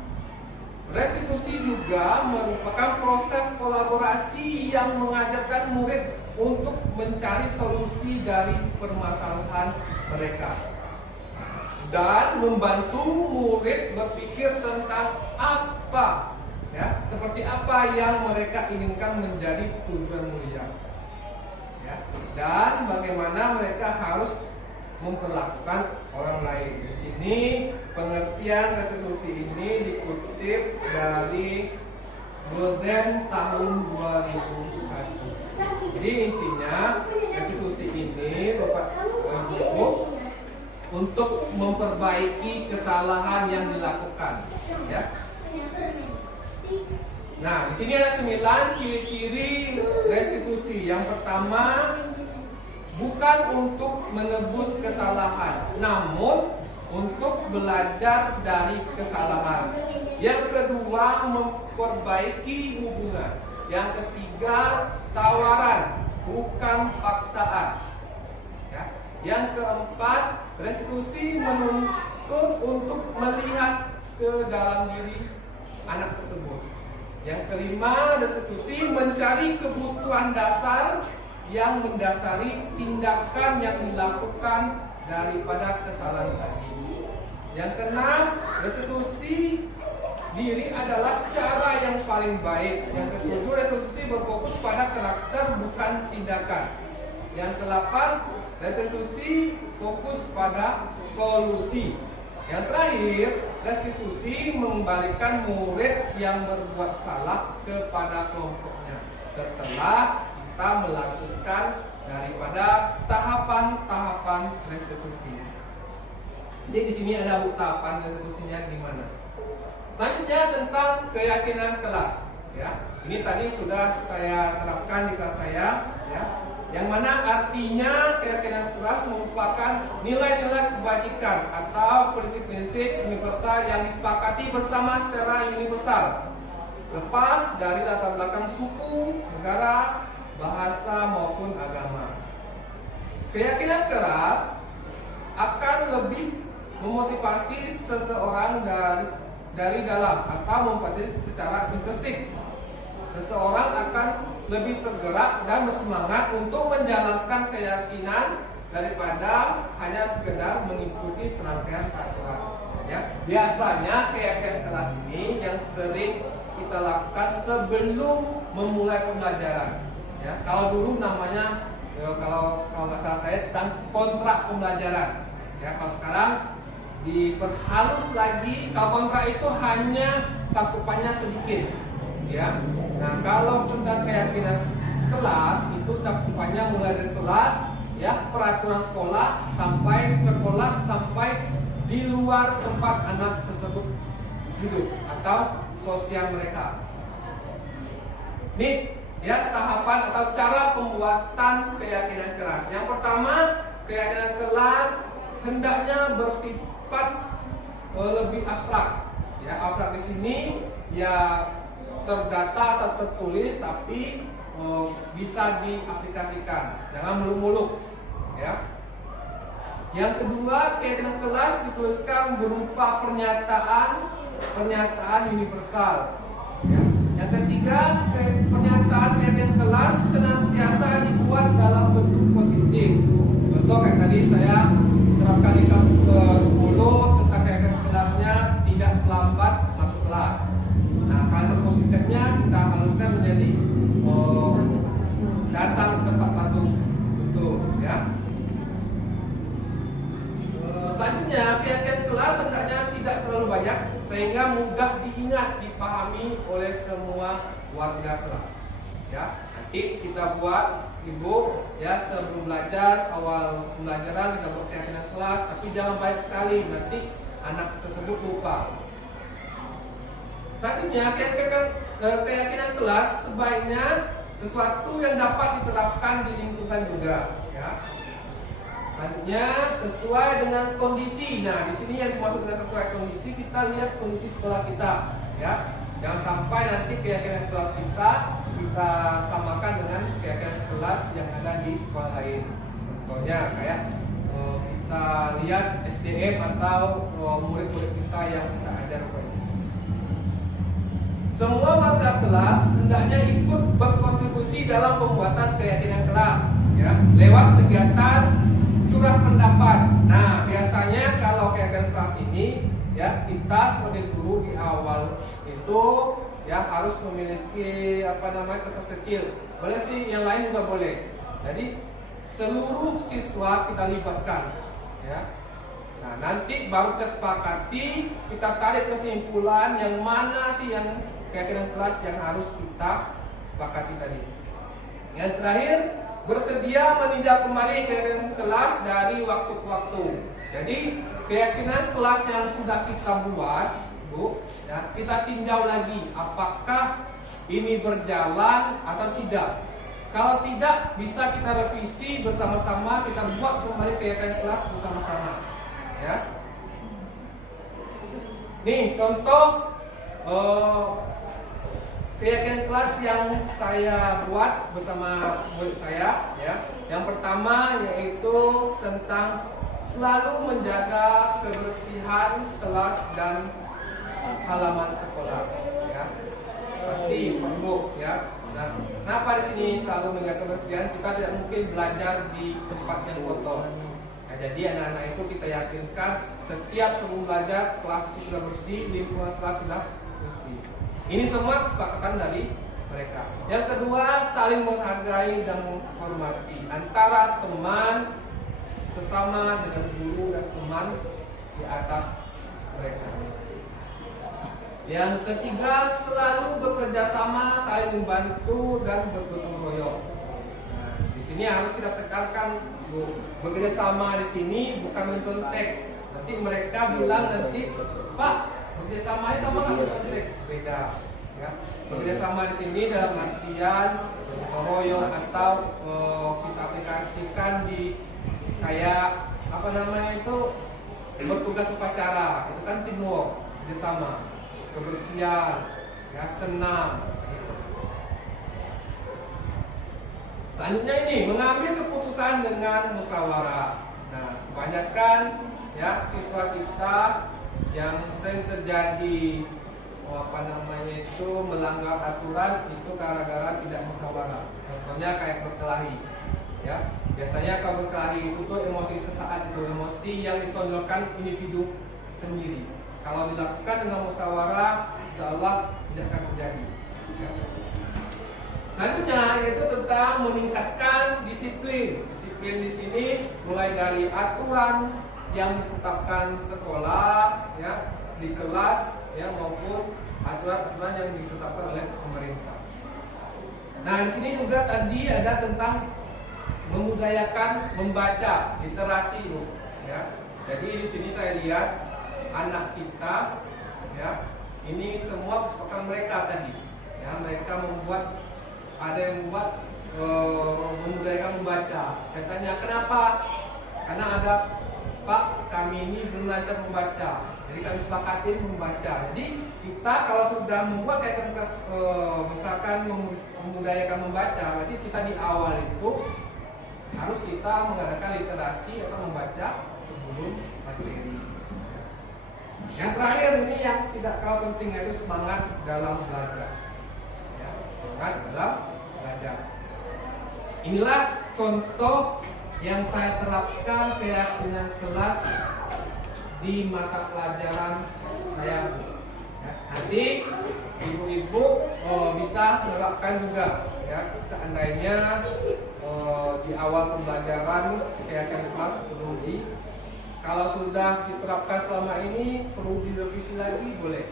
Restitusi juga merupakan proses kolaborasi yang mengajarkan murid untuk mencari solusi dari permasalahan mereka dan membantu murid berpikir tentang apa, ya, seperti apa yang mereka inginkan menjadi tujuan mulia, ya, dan bagaimana mereka harus memperlakukan orang lain. Di sini pengertian restitusi ini dikutip dari Golden tahun 2001. Jadi intinya restitusi ini buku untuk memperbaiki kesalahan yang dilakukan, ya. Nah, di sini ada 9 ciri-ciri restitusi. Yang pertama, bukan untuk menebus kesalahan, namun untuk belajar dari kesalahan. Yang kedua, memperbaiki hubungan. Yang ketiga, tawaran, bukan paksaan. Ya. Yang keempat, restitusi menuntut untuk melihat ke dalam diri anak tersebut. Yang kelima, restitusi mencari kebutuhan dasar yang mendasari tindakan yang dilakukan daripada kesalahan tadi. Yang keenam, restitusi diri adalah cara yang paling baik. Yang ketujuh, restitusi berfokus pada karakter bukan tindakan. Yang kedelapan, restitusi fokus pada solusi. Yang terakhir, restitusi mengembalikan murid yang berbuat salah kepada kelompoknya setelah kita melakukan daripada tahapan-tahapan restitusi. Jadi di sini ada tahapan restitusinya di mana. Selanjutnya tentang keyakinan kelas. Ya, ini tadi sudah saya terapkan di kelas saya. Ya, yang mana artinya keyakinan kelas merupakan nilai-nilai kebajikan atau prinsip-prinsip universal yang disepakati bersama secara universal, lepas dari latar belakang suku, negara, bahasa maupun agama. Keyakinan keras akan lebih memotivasi seseorang dari dalam atau memotivasi secara intrinsik. Seseorang akan lebih tergerak dan bersemangat untuk menjalankan keyakinan daripada hanya sekedar mengikuti serangkaian peraturan. Ya, biasanya keyakinan kelas ini yang sering kita lakukan sebelum memulai pembelajaran. Ya, kalau dulu namanya kalau nggak salah saya tentang kontrak pembelajaran. Ya, kalau sekarang diperhalus lagi. Kalau kontrak itu hanya cakupannya sedikit. Ya, nah kalau tentang keyakinan kelas itu cakupannya mulai dari kelas, ya, peraturan sekolah sampai di luar tempat anak tersebut hidup atau sosial mereka. Ini ya tahapan atau cara pembuatan keyakinan kelas. Yang pertama, keyakinan kelas hendaknya bersifat lebih abstrak. Ya, abstrak di sini ya terdata atau tertulis tapi bisa diaplikasikan, jangan muluk-muluk. Ya. Yang kedua, keyakinan kelas dituliskan berupa pernyataan universal. Ya. Yang ketiga, pernyataan keyakinan kelas senantiasa dibuat dalam bentuk positif. Contoh kayak tadi saya terapkan di kelas ke-10 tentang keyakinan kelasnya tidak terlambat masuk kelas. Nah, kalau positifnya kita haluskan menjadi datang tempat waktu tutup, ya. Selanjutnya, keyakinan kelas hendaknya tidak terlalu banyak sehingga mudah diingat, dipahami oleh semua warga kelas. Ya, nanti kita buat ibu ya sebelum belajar, awal pembelajaran kita buat keyakinan kelas, tapi jangan banyak sekali, nanti anak tersebut lupa. Selanjutnya, keyakinan kelas sebaiknya sesuatu yang dapat diterapkan di lingkungan juga. Ya. Selanjutnya, sesuai dengan kondisi. Nah, di sini yang dimaksud dengan sesuai kondisi, kita lihat kondisi sekolah kita. Ya, jangan sampai nanti keyakinan kelas kita samakan dengan keyakinan kelas yang ada di sekolah lain. Contohnya kayak kita lihat SDM atau murid-murid kita yang kita ajar. Semua warga kelas hendaknya ikut berkontribusi dalam pembuatan keyakinan kelas, ya, lewat kegiatan curah pendapat. Nah, biasanya kalau keyakinan kelas ini, ya, kita sebagai guru di awal itu, ya, harus memiliki kertas kecil. Boleh sih, yang lain juga boleh. Jadi seluruh siswa kita libatkan, ya. Nah, nanti baru kita sepakati, kita tarik kesimpulan yang mana sih yang keyakinan kelas yang harus kita sepakati tadi. Yang terakhir, bersedia meninjau kembali keyakinan kelas dari waktu ke waktu. Jadi keyakinan kelas yang sudah kita buat, Bu, ya, kita tinjau lagi apakah ini berjalan atau tidak. Kalau tidak, bisa kita revisi bersama-sama, kita buat kembali keyakinan kelas bersama-sama. Ya. Nih contoh keyakinan kelas yang saya buat bersama murid saya, ya. Yang pertama yaitu tentang selalu menjaga kebersihan kelas dan halaman sekolah, ya. pasti perlu ya. Nah, kenapa di sini selalu menjaga kebersihan? Kita tidak mungkin belajar di tempat yang kotor. Nah, jadi anak-anak itu kita yakinkan setiap sebelum belajar kelas itu sudah bersih, lingkungan kelas sudah bersih. Ini semua kesepakatan dari mereka. Yang kedua, saling menghargai dan menghormati antara teman sesama dengan guru dan teman di atas mereka. Yang ketiga, selalu bekerja sama, saling membantu dan bergotong royong. Nah, di sini harus kita tekankan, bekerja sama di sini bukan mencontek. Nanti mereka bilang nanti, Pak, bekerja sama nggak mencontek? Beda. Ya. Bekerja sama di sini dalam artian bergotong royong atau kita aplikasikan di kayak apa namanya itu bertugas upacara, itu kan teamwork, kerjasama, kebersihan, ya senam. Selanjutnya ini mengambil keputusan dengan musyawarah. Nah, kebanyakan ya siswa kita yang sering terjadi melanggar aturan itu gara-gara tidak musyawarah. Contohnya kayak berkelahi. Ya, biasanya kalau berkelahi itu tuh emosi sesaat, itu emosi yang ditonjolkan individu sendiri. Kalau dilakukan dengan musyawarah, insya Allah tidak akan terjadi. Ya. Selanjutnya yaitu tentang meningkatkan disiplin. Disiplin di sini mulai dari aturan yang ditetapkan sekolah, ya, di kelas, ya, maupun aturan-aturan yang ditetapkan oleh pemerintah. Nah, di sini juga tadi ada tentang memudayakan membaca, literasi, Bu. Ya. Jadi di sini saya lihat anak kita, ya, ini semua kesepakatan mereka tadi. Ya, mereka ada yang membuat memudayakan membaca. Saya tanya kenapa? Karena ada, Pak, kami ini belum lancar membaca. Jadi kami sepakatin membaca. Jadi kita kalau sudah membuat kayak misalkan memudayakan membaca, berarti kita di awal itu harus kita mengadakan literasi atau membaca sebelum materi. Yang terakhir ini yang tidak kalah penting yaitu semangat dalam belajar. Ya, semangat dalam belajar. Inilah contoh yang saya terapkan keyakinan kelas di mata pelajaran saya. Ya, nanti ibu-ibu bisa menerapkan juga. Ya, seandainya di awal pembelajaran keyakinan kelas perlu kalau sudah diterapkan selama ini perlu direvisi lagi, boleh.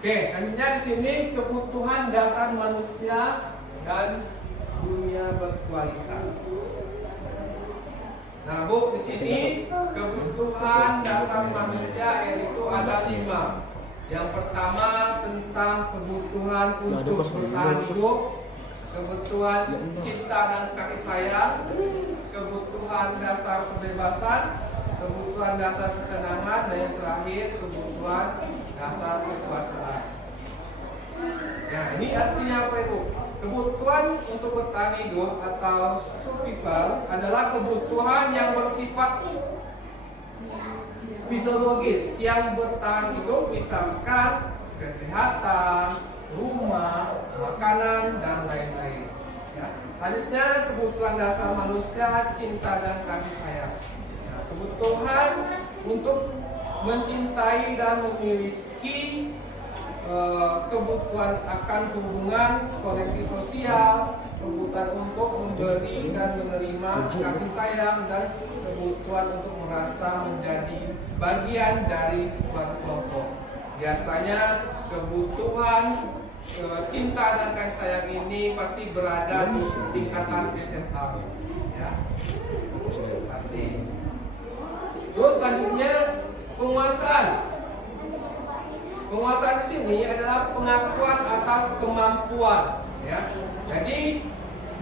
Oke, selanjutnya di sini kebutuhan dasar manusia dan dunia berkualitas. Nah, Bu, di sini kebutuhan dasar manusia yaitu ada 5. Yang pertama tentang kebutuhan untuk bertahan hidup, kebutuhan cinta dan kasih sayang, kebutuhan dasar kebebasan, kebutuhan dasar kesenangan, dan yang terakhir kebutuhan dasar kekuasaan. Nah, ini artinya apa, Ibu? Kebutuhan untuk bertahan hidup atau survival adalah kebutuhan yang bersifat fisiologis yang bertahan hidup, misalkan kesehatan, rumah, makanan, dan lain-lain. Ya. Selanjutnya kebutuhan dasar manusia, cinta dan kasih sayang. Nah, kebutuhan untuk mencintai dan memiliki kebutuhan akan hubungan, koneksi sosial, kebutuhan untuk memberi dan menerima kasih sayang, dan kebutuhan untuk merasa menjadi bagian dari suatu kelompok. Biasanya kebutuhan cinta dan kasih sayang ini pasti berada di tingkatan SMA, ya, pasti. Terus selanjutnya penguasaan. Penguasaan di sini adalah pengakuan atas kemampuan, ya. Jadi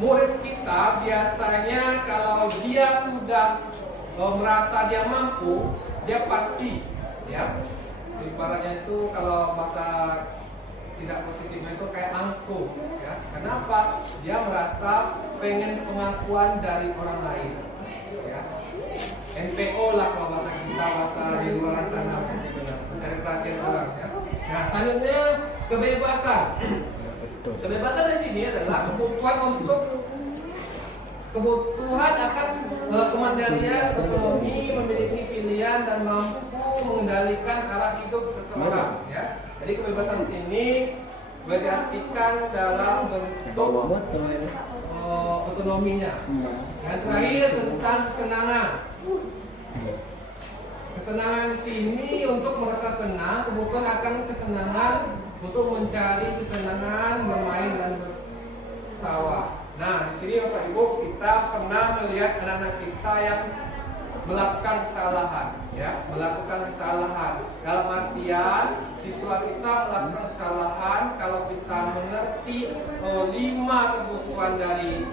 murid kita biasanya kalau dia sudah merasa dia mampu, dia pasti, ya. Ibaratnya itu kalau bahasa tidak positifnya itu kayak angkuh, ya. Kenapa? Dia merasa pengen pengakuan dari orang lain, ya. NPO lah kalau bahasa kita, bahasa di luar sana, mencari perhatian orang, ya. Nah, selanjutnya kebebasan. Kebebasan di sini adalah kebutuhan akan kemandirian, otonomi, memiliki pilihan dan mampu mengendalikan arah hidup seseorang. Ya. Jadi kebebasan di sini berartikan dalam bentuk otonominya. Yang terakhir tentang kesenangan. Kesenangan di sini untuk merasa senang, kebutuhan akan kesenangan untuk mencari kesenangan, bermain dan bertawa. Nah, di sini Bapak Ibu kita pernah melihat anak-anak kita yang melakukan kesalahan, ya, melakukan kesalahan. Dalam artian siswa kita melakukan kesalahan kalau kita mengerti 5 kebutuhan dari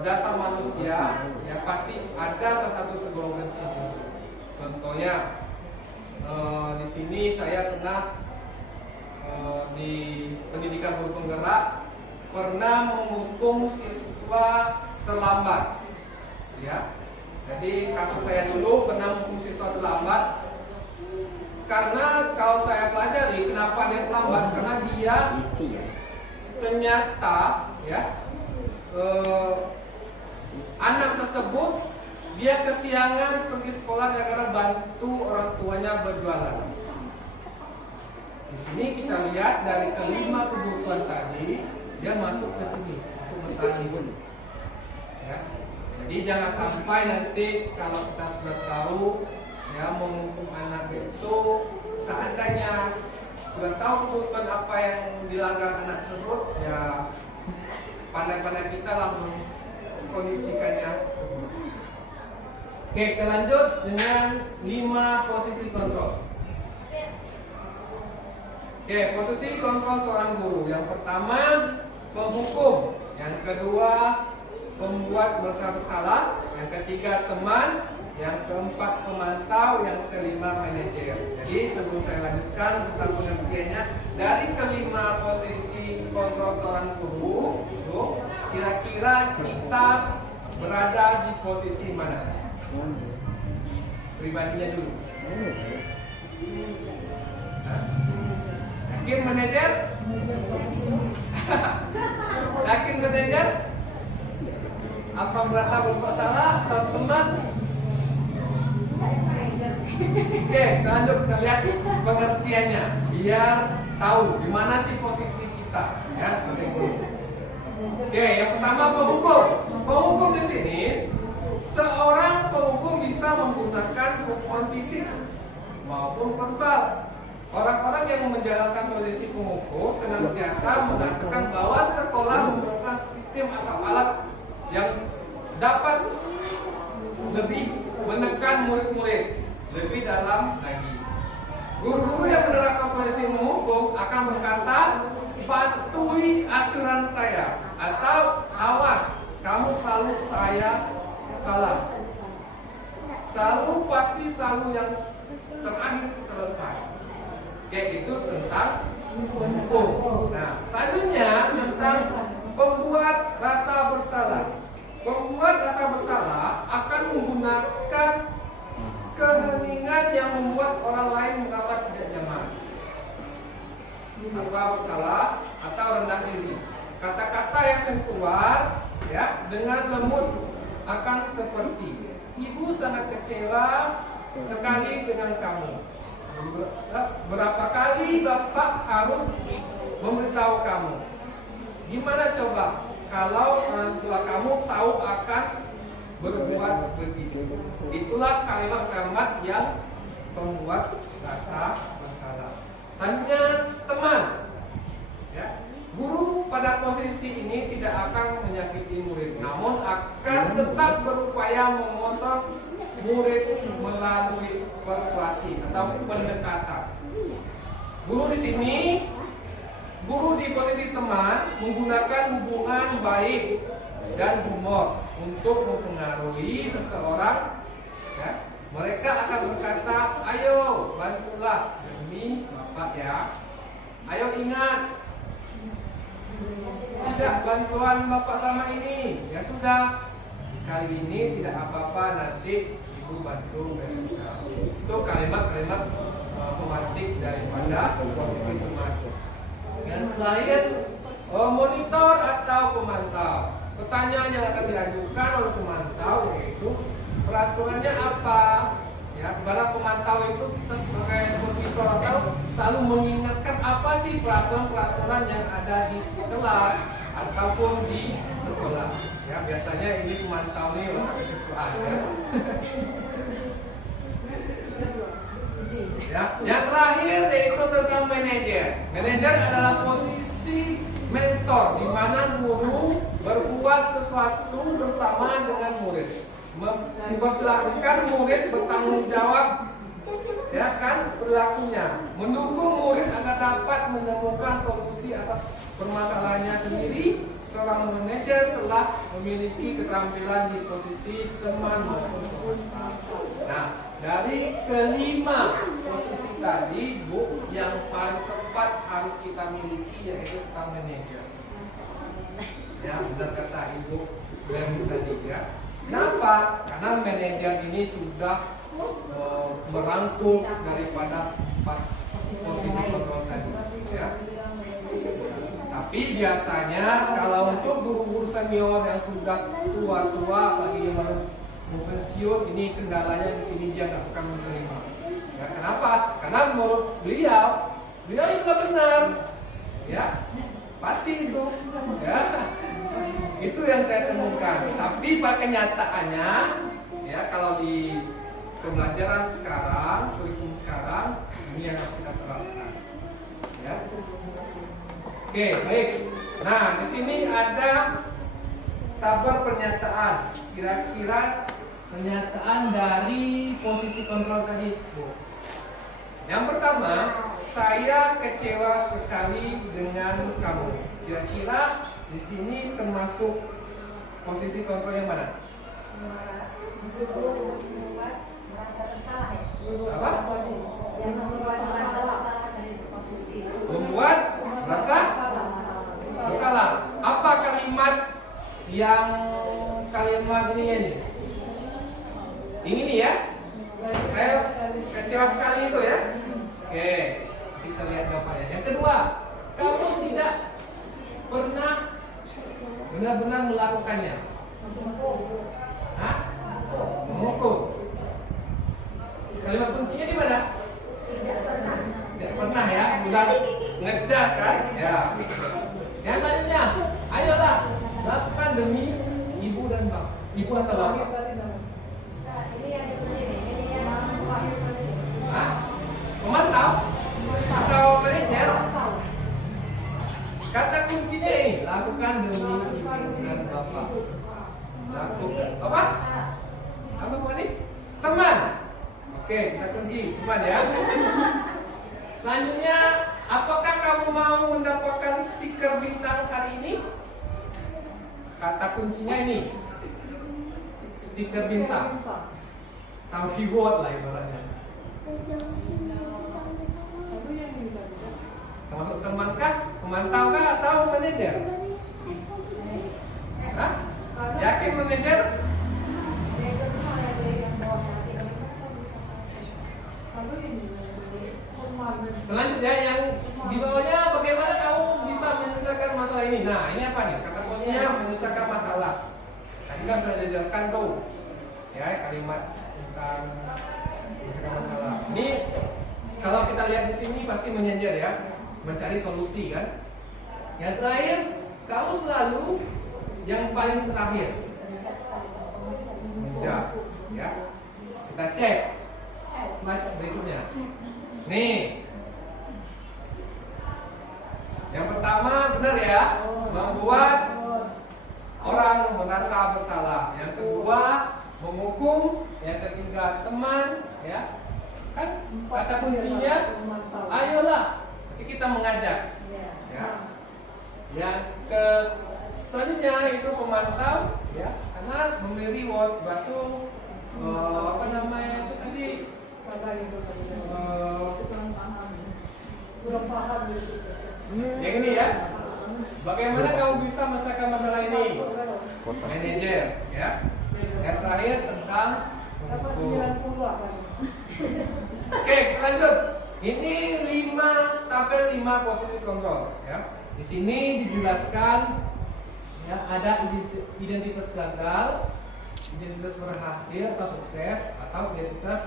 dasar manusia, ya pasti ada salah satu segolongan situ. Contohnya di sini saya pernah di pendidikan guru penggerak pernah menghukum siswa terlambat, ya. Jadi kasus saya dulu pernah menghukum siswa terlambat karena kalau saya pelajari kenapa dia terlambat, karena dia ternyata, ya, anak tersebut dia kesiangan pergi sekolah gara-gara bantu orang tuanya berjualan. Di sini kita lihat dari kelima kebutuhan tadi dia masuk ke sini untuk bertahan hidup. Ya. Jadi jangan sampai nanti kalau kita sudah tahu, ya, menghukum anak itu, seandainya sudah tahu kebutuhan apa yang dilanggar anak tersebut, ya pandai-pandai kita lah mengkondisikannya. Oke, kita lanjut dengan 5 posisi kontrol. Oke, posisi kontrol seorang guru. Yang pertama, menghukum. Yang kedua, membuat merasa bersalah. Yang ketiga, teman. Yang keempat, pemantau. Yang kelima, manajer. Jadi sebelum saya lanjutkan tentang pengertiannya, dari kelima posisi kontrol seorang guru, kira-kira kita berada di posisi mana? Pribadinya dulu. Yakin manajer? Yakin manajer? Apa merasa bersalah atau teman? Oke, lanjut kita lihat pengertiannya biar tahu di mana sih posisi kita, ya, sebagai guru. Oke, yang pertama penghukum. Penghukum di sini seorang penghukum bisa menggunakan hukuman fisik maupun verbal. Orang-orang yang menjalankan posisi penghukum senantiasa mengatakan bahwa sekolah membutuhkan sistem atau alat yang dapat lebih menekan murid-murid lebih dalam lagi. Guru-guru yang menerapkan posisi menghukum akan berkata, patuhi aturan saya, atau awas, kamu selalu saya salah. Selalu yang terakhir selesai. Kayak itu tentang hukum. Nah, selanjutnya tentang pembuat rasa bersalah. Pembuat rasa bersalah akan menggunakan keheningan yang membuat orang lain merasa tidak nyaman, atau bersalah, atau rendah diri. Kata-kata yang keluar, ya, dengan lembut akan seperti, ibu sangat kecewa sekali dengan kamu. Berapa kali bapak harus memberitahu kamu? Gimana coba kalau orang tua kamu tahu akan berbuat begitu? Itulah kalimat-kalimat yang membuat rasa bersalah. Selanjutnya teman, ya. Guru pada posisi ini tidak akan menyakiti murid, namun akan tetap berupaya mengontrol murid melalui persuasi atau pendekatan. Guru di sini, guru di posisi teman menggunakan hubungan baik dan humor untuk mempengaruhi seseorang. Ya. Mereka akan berkata, ayo bantulah demi bapak ya. Ayo ingat, tidak bantuan bapak sama ini. Ya sudah, kali ini tidak apa-apa, nanti ibu bantu. Itu kalimat-kalimat otomatik daripada posisi teman. Yang terakhir, monitor atau pemantau. Pertanyaan yang akan diajukan oleh pemantau yaitu peraturannya apa? Ya, ibarat pemantau itu kita sebagai supervisor atau selalu mengingatkan apa sih peraturan-peraturan yang ada di kelas ataupun di sekolah. Ya, biasanya ini pemantau nih mahasiswa ya. Ya, yang terakhir yaitu tentang manajer. Manajer adalah posisi mentor di mana guru berbuat sesuatu bersama dengan murid. Mempersilahkan murid bertanggung jawab, ya kan, perilakunya, mendukung murid agar dapat menemukan solusi atas permasalahannya sendiri. Seorang manajer telah memiliki keterampilan di posisi teman maupun pemantau. Nah, dari kelima posisi tadi, Bu, yang paling tepat harus kita miliki yaitu tentang manajer. Ya, benar kata Ibu Glenn tadi ya. Kenapa? Karena manajer ini sudah merangkum daripada posisi kontrol tadi. Ya. Tapi biasanya kalau untuk guru-guru senior yang sudah tua-tua, apalagi yang baru pensiun, ini kendalanya di sini dia nggak akan menerima. Ya, kenapa? Karena menurut beliau sudah benar, ya pasti itu, ya itu yang saya temukan. Tapi pada kenyataannya, ya kalau di pembelajaran sekarang, kurikulum sekarang, ini yang harus kita terapkan. Ya. Oke, baik. Nah, di sini ada tabel pernyataan. Kira-kira pernyataan dari posisi kontrol tadi. Yang pertama, saya kecewa sekali dengan kamu. Kira-kira di sini termasuk posisi kontrol yang mana? Apa? Membuat merasa bersalah. Apa kalimat yang kalimat ini? Ini ya? Saya kecewa sekali itu ya. Oke, kita lihat jawabannya. Yang kedua, kamu tidak pernah benar-benar melakukannya. Hah? Memukul. Kalimat kuncinya di mana? Tidak pernah ya, udah ngejas kan? Ya. Yang selanjutnya, ayolah lakukan demi ibu dan bapak. Ibu atau bapak? Hah? Pemantau? Atau manajer? Kata kuncinya ini, lakukan demi ibu dan bapak. Lakukan apa? Apa ini? Teman. Oke, kita kunci teman ya. Selanjutnya, apakah kamu mau mendapatkan stiker bintang hari ini? Kata kuncinya ini, stiker bintang. Tahu keyword lah ibaratnya. Termasuk temankah, pemantau atau manajer? Hah? Yakin manajer? Selanjutnya yang di bawahnya, bagaimana kamu bisa menyelesaikan masalah ini? Nah, ini apa nih? Kata kuncinya menyelesaikan masalah. Tadi kan sudah dijelaskan tuh, ya kalimat tentang menyelesaikan masalah. Ini kalau kita lihat di sini pasti menyenjer ya, mencari solusi kan. Yang terakhir, kamu selalu yang paling terakhir. Menjawab, ya. Kita cek slide berikutnya. Nih, yang pertama benar ya, membuat orang merasa bersalah. Yang kedua, menghukum. Yang ketiga, teman, ya. Kan kata kuncinya, ayolah. Jadi kita mengajak. Ya. Yang ke selanjutnya itu pemantau, ya. Karena memberi reward batu, apa namanya itu tadi? Yang ini ya. Bagaimana kamu bisa menyelesaikan masalah ini? Manajer, ya. Yang terakhir tentang hukum. Oke, lanjut. Ini 5 tabel 5 posisi kontrol ya. Di sini dijelaskan ya, ada identitas gagal, identitas berhasil atau sukses, atau identitas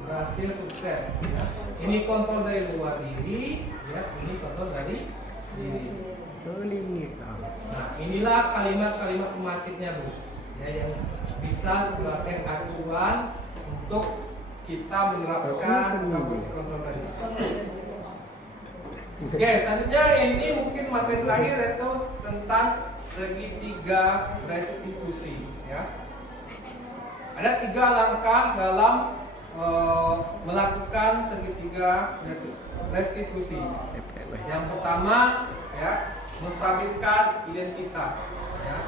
berhasil sukses ya. Ini kontrol dari luar diri ya, ini kontrol dari diri. Nah, inilah kalimat-kalimat pematiknya Bu ya, yang bisa sebagai acuan untuk kita menerapkan posisi kontrol tadi. Oke, selanjutnya ini mungkin materi terakhir yaitu tentang segitiga restitusi ya. Ada 3 langkah dalam melakukan segitiga restitusi. Yang pertama ya, menstabilkan identitas ya.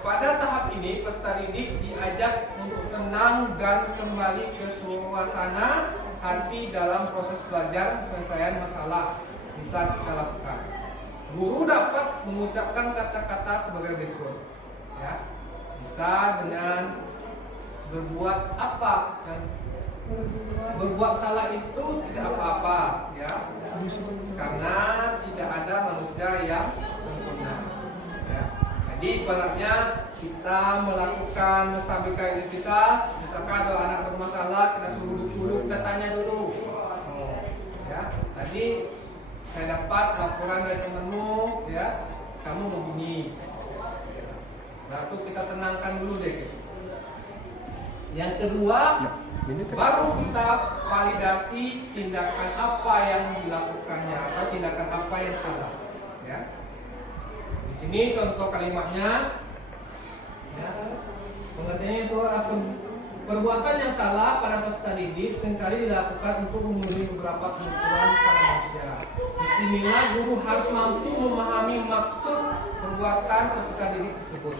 Pada tahap ini peserta didik diajak untuk tenang dan kembali ke suasana hati dalam proses belajar penyelesaian masalah bisa kita lakukan. Guru dapat mengucapkan kata-kata sebagai berikut ya. Bisa dengan berbuat apa, dan berbuat salah itu tidak apa-apa ya, karena tidak ada manusia yang sempurna ya. Jadi ibaratnya kita melakukan menstabilkan identitas. Misalkan ada anak bermasalah, kita suruh duduk, kita tanya dulu ya, tadi saya dapat laporan dari temanmu ya, kamu begini. Lalu kita tenangkan dulu deh. Yang kedua, baru kita validasi tindakan apa yang dilakukannya atau tindakan apa yang salah ya. Di sini contoh kalimatnya ya. Pengertiannya itu perbuatan yang salah pada peserta didik seringkali dilakukan untuk memenuhi beberapa kebutuhan pada manusia. Disinilah guru harus mampu memahami maksud perbuatan peserta didik tersebut.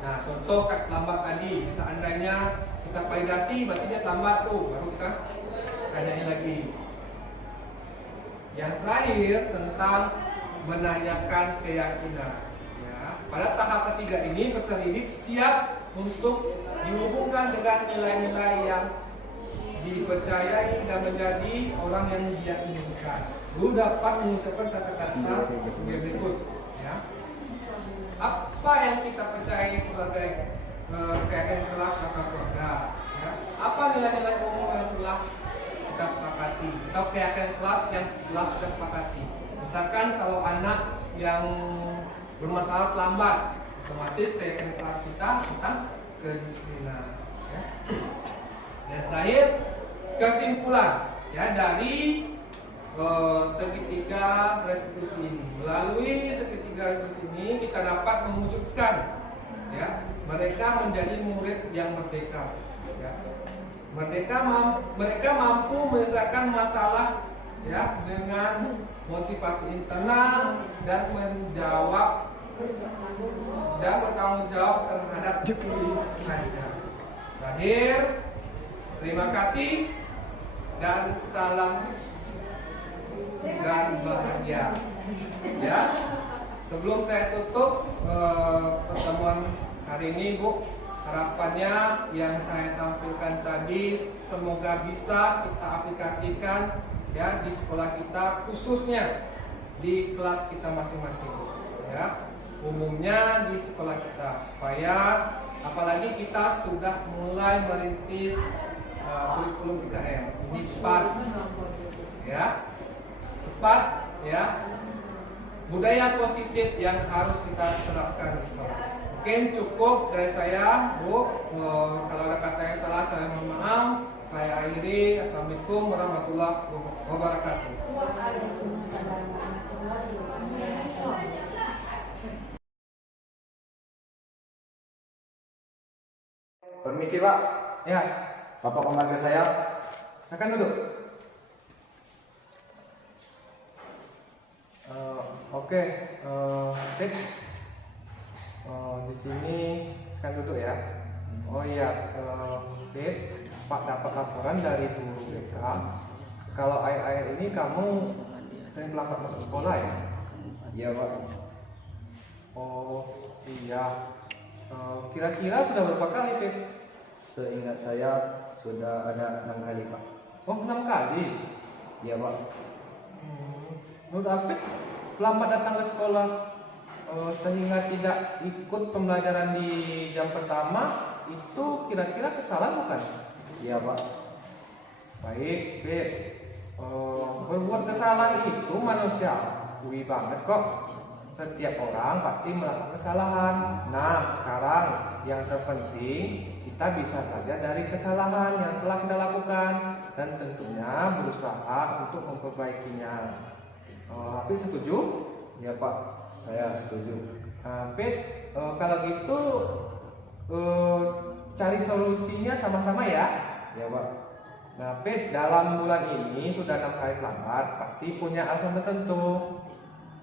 Nah, contoh lambat tadi, seandainya kita validasi berarti dia lambat tuh, baru kita tanyain lagi. Yang terakhir tentang menanyakan keyakinan ya. Pada tahap ketiga ini peserta didik siap untuk dihubungkan dengan nilai-nilai yang dipercayai dan menjadi orang yang dia inginkan. Guru dapat mengucapkan kata-kata sebagai berikut ya. Apa yang kita percayai sebagai keyakinan kelas atau keluarga ya. Apa nilai-nilai umum yang telah kita sepakati atau keyakinan kelas yang telah kita sepakati. Misalkan kalau anak yang bermasalah lambat, otomatis keyakinan kelas kita tentang kedisiplinan ya. Yang terakhir, kesimpulan ya dari segitiga restitusi ini. Melalui segitiga restitusi ini kita dapat mewujudkan ya, mereka menjadi murid yang merdeka ya. Mereka mampu menyelesaikan masalah ya dengan motivasi internal dan menjawab dan bertanggung jawab terhadap pilihannya. Terakhir, terima kasih dan salam dan bahagia ya. Sebelum saya tutup pertemuan hari ini Bu, harapannya yang saya tampilkan tadi semoga bisa kita aplikasikan ya di sekolah kita, khususnya di kelas kita masing-masing ya, umumnya di sekolah kita, supaya apalagi kita sudah mulai merintis kurikulum IKM ini pas ya, tepat ya, budaya positif yang harus kita terapkan di sekolah. Mungkin cukup dari saya Bu, kalau ada kata yang salah saya mohon maaf. Saya akhiri. Assalamualaikum warahmatullahi wabarakatuh. Permisi Pak. Ya, Bapak pemanggil saya. silakan duduk. Oke, Dik. Di sini silakan duduk ya. Oh iya, Dik, Pak dapat laporan dari guru BK. Kalau akhir-akhir ini kamu sering terlambat masuk sekolah ya? Iya Pak. Oh iya. Kira-kira sudah berapa kali, Dik? Seingat saya sudah ada 6 kali Pak. Oh, 6 kali. Iya Pak. Menurut Apit, terlambat datang ke sekolah sehingga tidak ikut pembelajaran di jam pertama, itu kira-kira kesalahan bukan? Iya Pak. Baik, Pit. Berbuat kesalahan itu manusiawi banget kok. Setiap orang pasti melakukan kesalahan. Nah, sekarang yang terpenting kita bisa belajar dari kesalahan yang telah kita lakukan dan tentunya berusaha untuk memperbaikinya. Apit setuju? Iya Pak, saya setuju. Pit, kalau gitu cari solusinya sama-sama ya. Iya Pak. Nah, Pit, dalam bulan ini sudah 6 kali terlambat, pasti punya alasan tertentu.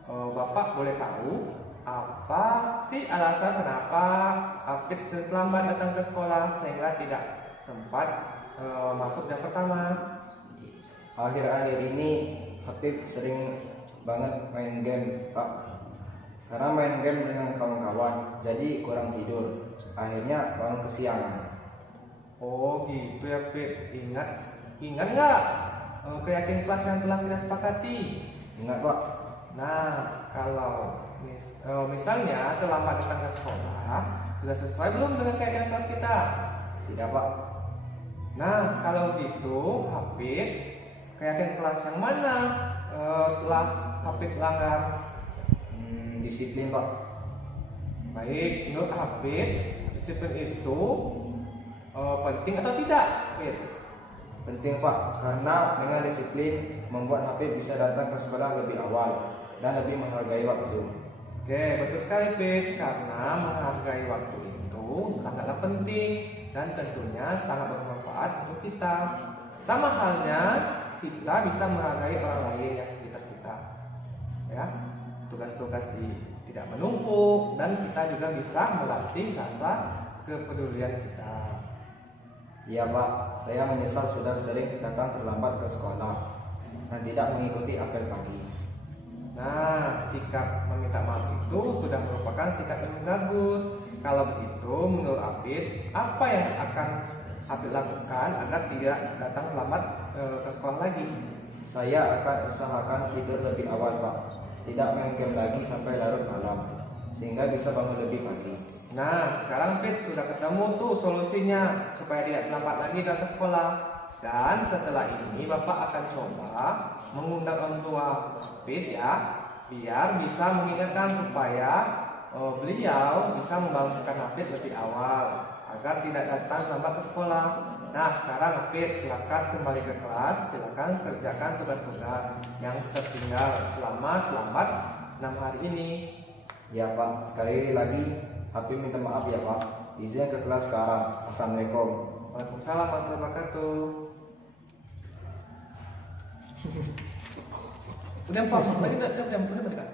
Bapak boleh tahu apa sih alasan kenapa Apit terlambat datang ke sekolah sehingga tidak sempat masuk jam pertama? Akhir-akhir ini Habib sering banget main game Pak. Karena main game dengan kawan-kawan, jadi kurang tidur. Akhirnya bangun kesiangan. Oh gitu ya, Pit. Ingat nggak keyakinan kelas yang telah kita sepakati? Ingat Pak. Nah, kalau misalnya terlambat datang ke sekolah, sudah sesuai belum dengan keyakinan kelas kita? Tidak Pak. Nah, kalau gitu, Hafid, keyakinan kelas yang mana telah Hafid langgar? Disiplin Pak. Baik, menurut Hafid, disiplin itu penting atau tidak, Hafid? Penting Pak, karena dengan disiplin membuat Habib bisa datang ke sekolah lebih awal dan lebih menghargai waktu. Oke, betul sekali, Pit. Karena menghargai waktu itu sangatlah penting dan tentunya sangat bermanfaat untuk kita. Sama halnya kita bisa menghargai orang lain yang sekitar kita. Ya, tugas-tugas tidak menumpuk dan kita juga bisa melatih rasa kepedulian kita. Iya Pak, saya menyesal sudah sering datang terlambat ke sekolah dan tidak mengikuti apel pagi. Nah, sikap meminta maaf itu sudah merupakan sikap yang bagus. Kalau begitu, menurut Apit, apa yang akan Apit lakukan agar tidak datang terlambat ke sekolah lagi? Saya akan usahakan tidur lebih awal Pak, tidak main game lagi sampai larut malam, sehingga bisa bangun lebih pagi. Nah, sekarang Pit sudah ketemu tuh solusinya supaya tidak terlambat lagi datang ke sekolah. Dan setelah ini Bapak akan coba mengundang orang tua Pit ya, biar bisa mengingatkan supaya beliau bisa membangunkan Pit lebih awal agar tidak datang terlambat ke sekolah. Nah, sekarang Pit silakan kembali ke kelas, silakan kerjakan tugas-tugas yang tertinggal selama terlambat 6 hari ini. Ya Pak, sekali lagi Habib minta maaf ya Pak. Izin ke kelas sekarang. Assalamualaikum. Waalaikumsalam warahmatullahi wabarakatuh. Udah, Pak, udah,